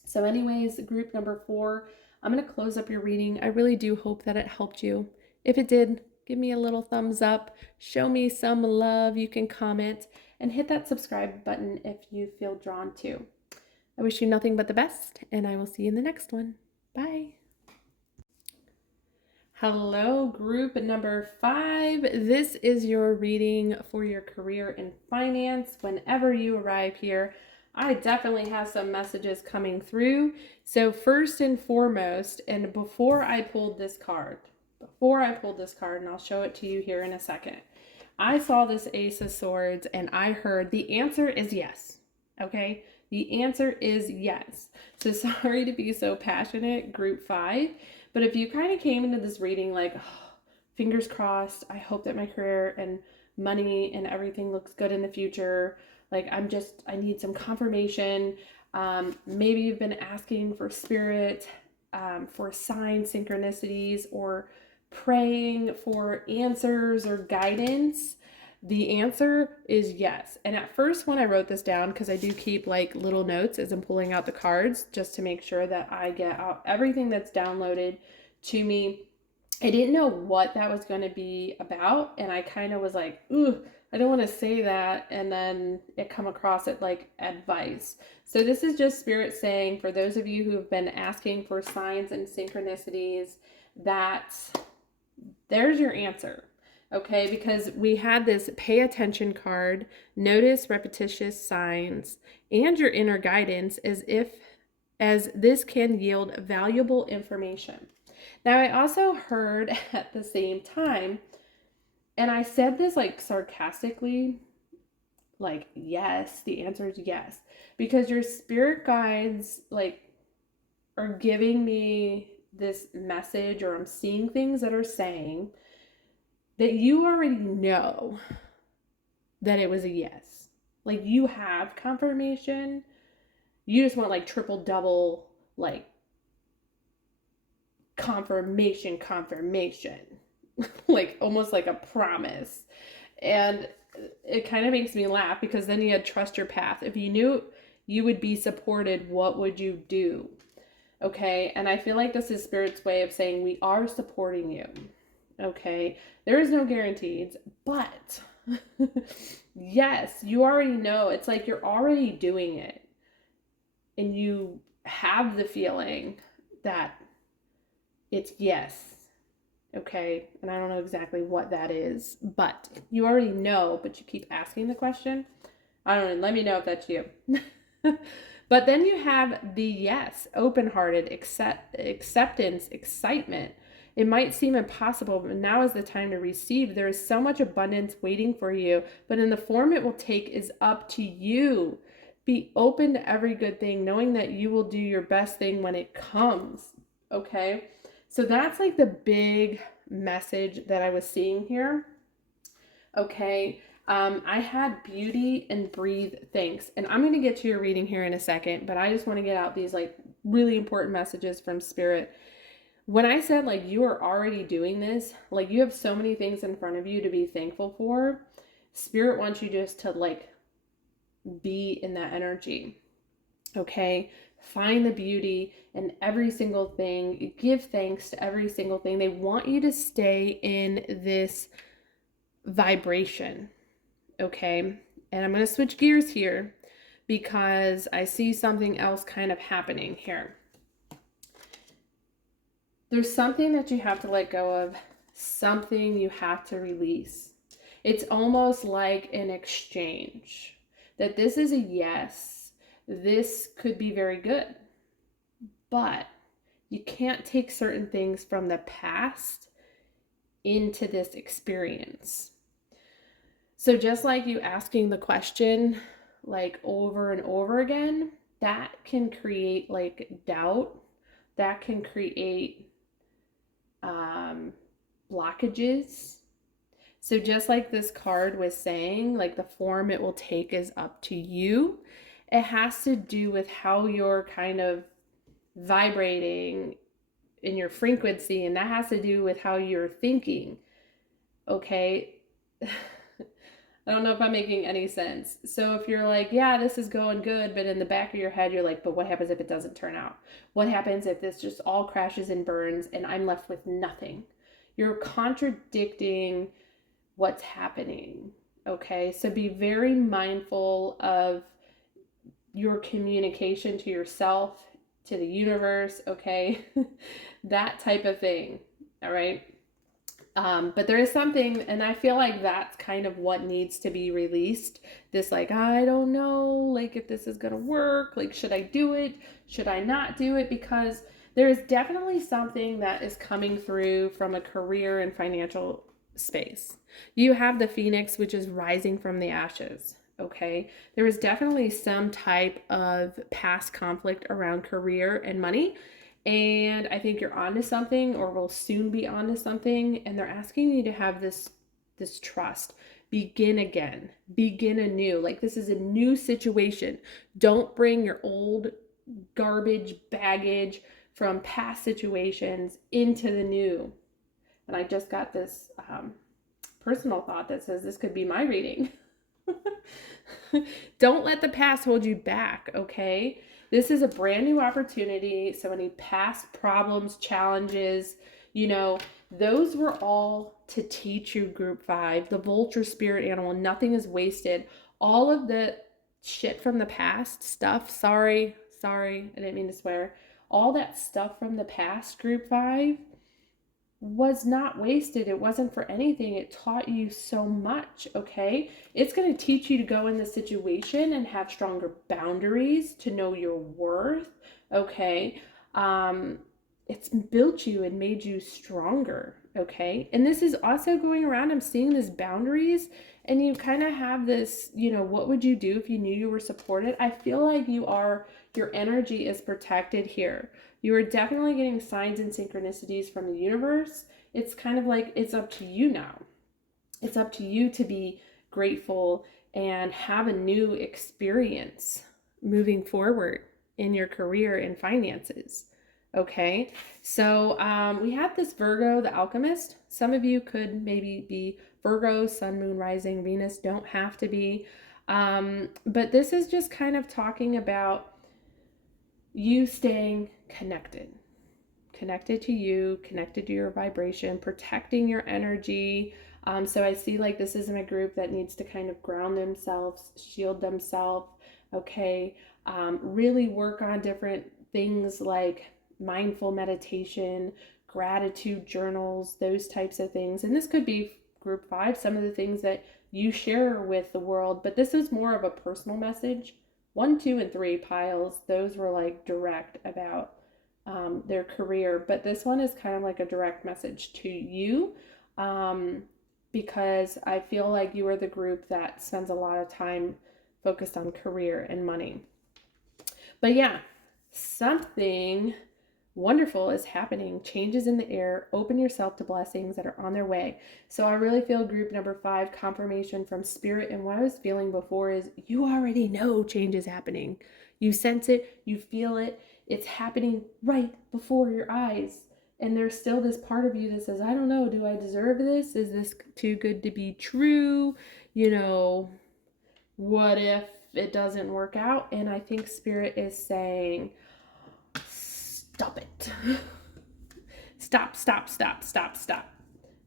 So anyways, group number 4, I'm going to close up your reading. I really do hope that it helped you. If it did, give me a little thumbs up, show me some love, you can comment, and hit that subscribe button if you feel drawn to. I wish you nothing but the best, and I will see you in the next one. Bye. Hello, group number 5. This is your reading for your career and finance. Whenever you arrive here, I definitely have some messages coming through. So first and foremost, and before I pulled this card, and I'll show it to you here in a second, I saw this Ace of Swords and I heard the answer is yes. Okay, the answer is yes. So sorry to be so passionate, group 5, but if you kind of came into this reading like, oh, fingers crossed, I hope that my career and money and everything looks good in the future, like I need some confirmation. Maybe you've been asking for spirit, for signs, synchronicities, or praying for answers or guidance. The answer is yes. And at first when I wrote this down, because I do keep like little notes as I'm pulling out the cards just to make sure that I get out everything that's downloaded to me, I didn't know what that was going to be about. And I kind of was like, ooh, I don't want to say that and then it come across it like advice. So this is just Spirit saying, for those of you who have been asking for signs and synchronicities, that there's your answer. Okay, because we had this pay attention card, notice repetitious signs, and your inner guidance as this can yield valuable information. Now, I also heard at the same time, and I said this like sarcastically, like, yes, the answer is yes, because your spirit guides like are giving me this message, or I'm seeing things that are saying that you already know that it was a yes. Like you have confirmation. You just want like triple double, like confirmation, like almost like a promise. And it kind of makes me laugh, because then you had trust your path. If you knew you would be supported, what would you do? Okay. And I feel like this is Spirit's way of saying we are supporting you. Okay, there is no guarantees, but yes, you already know. It's like you're already doing it, and you have the feeling that it's yes. Okay, and I don't know exactly what that is, but you already know, but you keep asking the question. I don't know, let me know if that's you. But then you have the yes, open-hearted, acceptance, excitement. It might seem impossible, but now is the time to receive. There is so much abundance waiting for you, but in the form it will take is up to you. Be open to every good thing, knowing that you will do your best thing when it comes. Okay? So that's like the big message that I was seeing here. Okay? I had beauty and breathe thanks. And I'm going to get to your reading here in a second, but I just want to get out these like really important messages from Spirit. When I said like you are already doing this, like you have so many things in front of you to be thankful for, Spirit wants you just to like be in that energy. Okay? Find the beauty in every single thing. Give thanks to every single thing. They want you to stay in this vibration. Okay? And I'm going to switch gears here because I see something else kind of happening here. There's something that you have to let go of, something you have to release. It's almost like an exchange, that this is a yes, this could be very good, but you can't take certain things from the past into this experience. So just like you asking the question like over and over again, that can create like doubt, that can create blockages. So just like this card was saying, like the form it will take is up to you. It has to do with how you're kind of vibrating in your frequency, and that has to do with how you're thinking. Okay. I don't know if I'm making any sense. So if you're like, yeah, this is going good, but in the back of your head, you're like, but what happens if it doesn't turn out? What happens if this just all crashes and burns and I'm left with nothing? You're contradicting what's happening. Okay. So be very mindful of your communication to yourself, to the universe. Okay. That type of thing. All right. But there is something, and I feel like that's kind of what needs to be released. This, like, I don't know, like, if this is going to work, like, should I do it? Should I not do it? Because there's definitely something that is coming through from a career and financial space. You have the phoenix, which is rising from the ashes. Okay. There is definitely some type of past conflict around career and money. And I think you're onto something, or will soon be onto something, and they're asking you to have this trust. Begin again, begin anew. Like, this is a new situation. Don't bring your old garbage baggage from past situations into the new. And I just got this personal thought that says this could be my reading. Don't let the past hold you back, okay? This is a brand new opportunity. So any past problems, challenges, those were all to teach you, group 5, the vulture spirit animal. Nothing is wasted. All of the shit from the past stuff, sorry, I didn't mean to swear. All that stuff from the past, group 5, was not wasted. It wasn't for anything. It taught you so much, okay? It's going to teach you to go in the situation and have stronger boundaries, to know your worth, okay? It's built you and made you stronger, okay? And this is also going around, I'm seeing this boundaries, and you kind of have this, what would you do if you knew you were supported? I feel like your energy is protected here. You are definitely getting signs and synchronicities from the universe. It's kind of like it's up to you now. It's up to you to be grateful and have a new experience moving forward in your career and finances. Okay, so we have this Virgo, the alchemist. Some of you could maybe be Virgo, sun, moon, rising, Venus, don't have to be. But this is just kind of talking about you staying connected to you, connected to your vibration, protecting your energy. So I see like this isn't a group that needs to kind of ground themselves, shield themselves, okay? Really work on different things like mindful meditation, gratitude journals, those types of things. And this could be group 5, some of the things that you share with the world, but this is more of a personal message. 1, 2, and 3 piles, those were like direct about their career, but this one is kind of like a direct message to you, because I feel like you are the group that spends a lot of time focused on career and money. But yeah, something wonderful is happening. Changes in the air. Open yourself to blessings that are on their way. So I really feel group number 5, confirmation from spirit. And what I was feeling before is you already know change is happening. You sense it, you feel it. It's happening right before your eyes. And there's still this part of you that says, I don't know, do I deserve this? Is this too good to be true? What if it doesn't work out? And I think spirit is saying, stop it. Stop.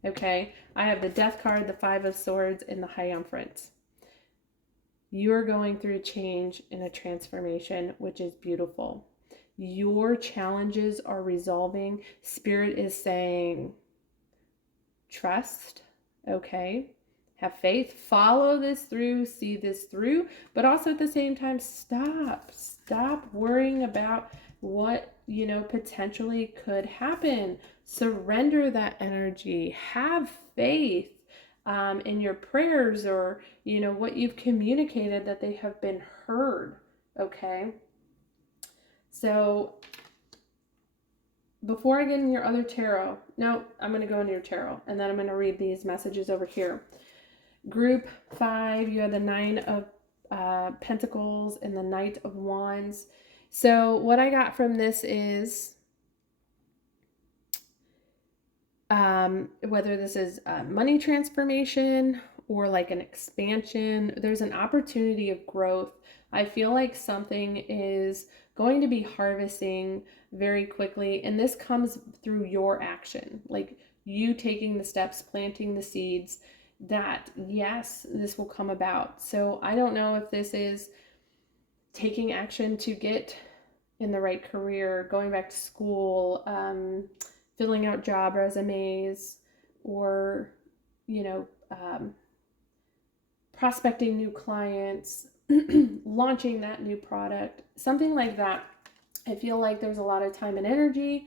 Okay, I have the Death card, the 5 of Swords, and the Hierophant. You're going through a change and a transformation, which is beautiful. Your challenges are resolving. Spirit is saying, trust, okay? Have faith, follow this through, see this through, but also at the same time, stop worrying about what, potentially could happen. Surrender that energy, have faith in your prayers, or, what you've communicated, that they have been heard, okay? So before I get in your other tarot, no, I'm going to go into your tarot, and then I'm going to read these messages over here. Group 5, you have the 9 of Pentacles and the Knight of Wands. So what I got from this is whether this is money transformation or like an expansion, there's an opportunity of growth. I feel like something is going to be harvesting very quickly, and this comes through your action, like you taking the steps, planting the seeds that yes, this will come about. So I don't know if this is taking action to get in the right career, going back to school, filling out job resumes, or, you know, prospecting new clients, launching that new product, something like that. I feel like there's a lot of time and energy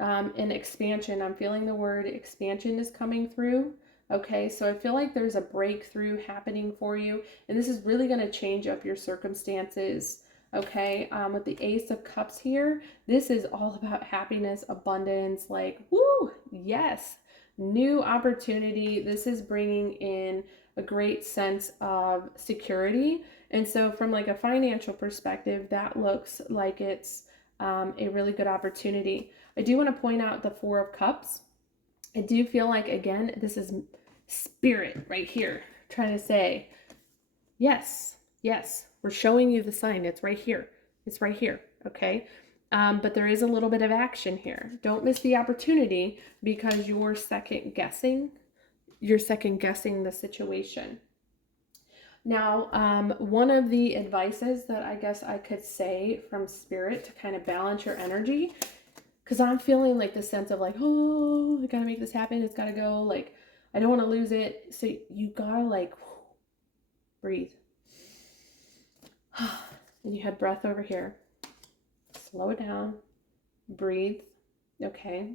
in expansion. I'm feeling the word expansion is coming through. Okay, so I feel like there's a breakthrough happening for you, and this is really going to change up your circumstances. Okay, with the Ace of Cups here, this is all about happiness, abundance, like, woo, yes, new opportunity. This is bringing in a great sense of security. And so from like a financial perspective, that looks like it's a really good opportunity. I do want to point out the Four of Cups. I do feel like, again, this is spirit right here trying to say, yes, yes, we're showing you the sign. It's right here. It's right here. Okay. But there is a little bit of action here. Don't miss the opportunity because you're second guessing the situation. Now, one of the advices that I guess I could say from spirit to kind of balance your energy, because I'm feeling like this sense of like, oh, I gotta make this happen. It's gotta go. Like, I don't want to lose it. So you gotta like breathe. And you had breath over here. Slow it down. Breathe. Okay.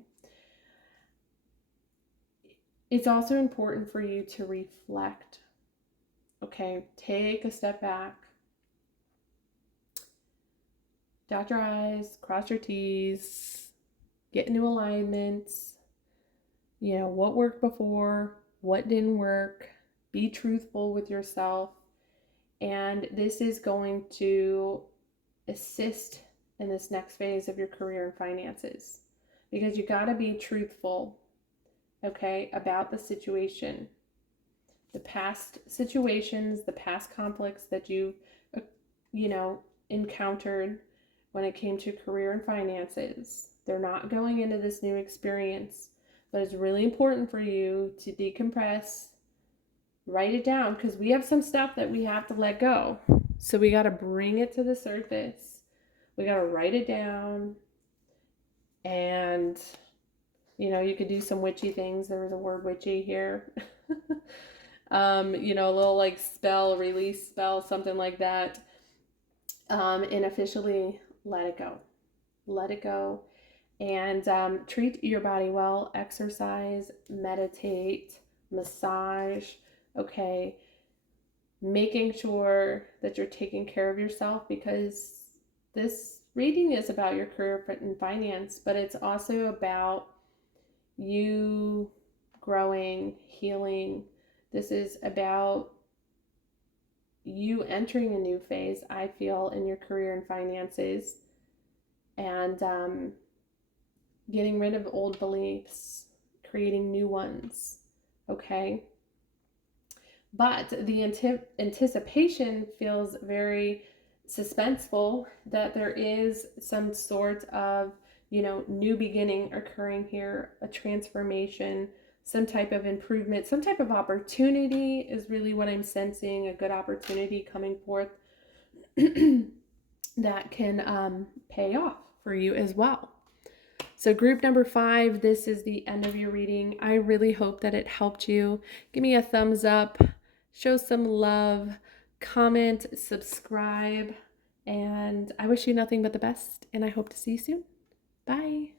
It's also important for you to reflect. Okay. Take a step back. Dot your I's, cross your T's, get into alignments. You know, what worked before, what didn't work. Be truthful with yourself. And this is going to assist in this next phase of your career and finances, because you got to be truthful, okay, about the situation, the past situations, the past conflicts that you encountered when it came to career and finances. They're not going into this new experience, but it's really important for you to decompress, write it down, because we have some stuff that we have to let go. So we got to bring it to the surface. We got to write it down. And, you could do some witchy things. There was a word witchy here. A little like spell, release spell, something like that. And officially let it go. Let it go. And treat your body well. Exercise, meditate, massage. Okay, making sure that you're taking care of yourself, because this reading is about your career and finance, but it's also about you growing, healing. This is about you entering a new phase, I feel, in your career and finances, and getting rid of old beliefs, creating new ones, okay? But the anticipation feels very suspenseful that there is some sort of, new beginning occurring here, a transformation, some type of improvement, some type of opportunity is really what I'm sensing, a good opportunity coming forth that can pay off for you as well. So group number 5, this is the end of your reading. I really hope that it helped you. Give me a thumbs up, show some love, comment, subscribe, and I wish you nothing but the best, and I hope to see you soon. Bye.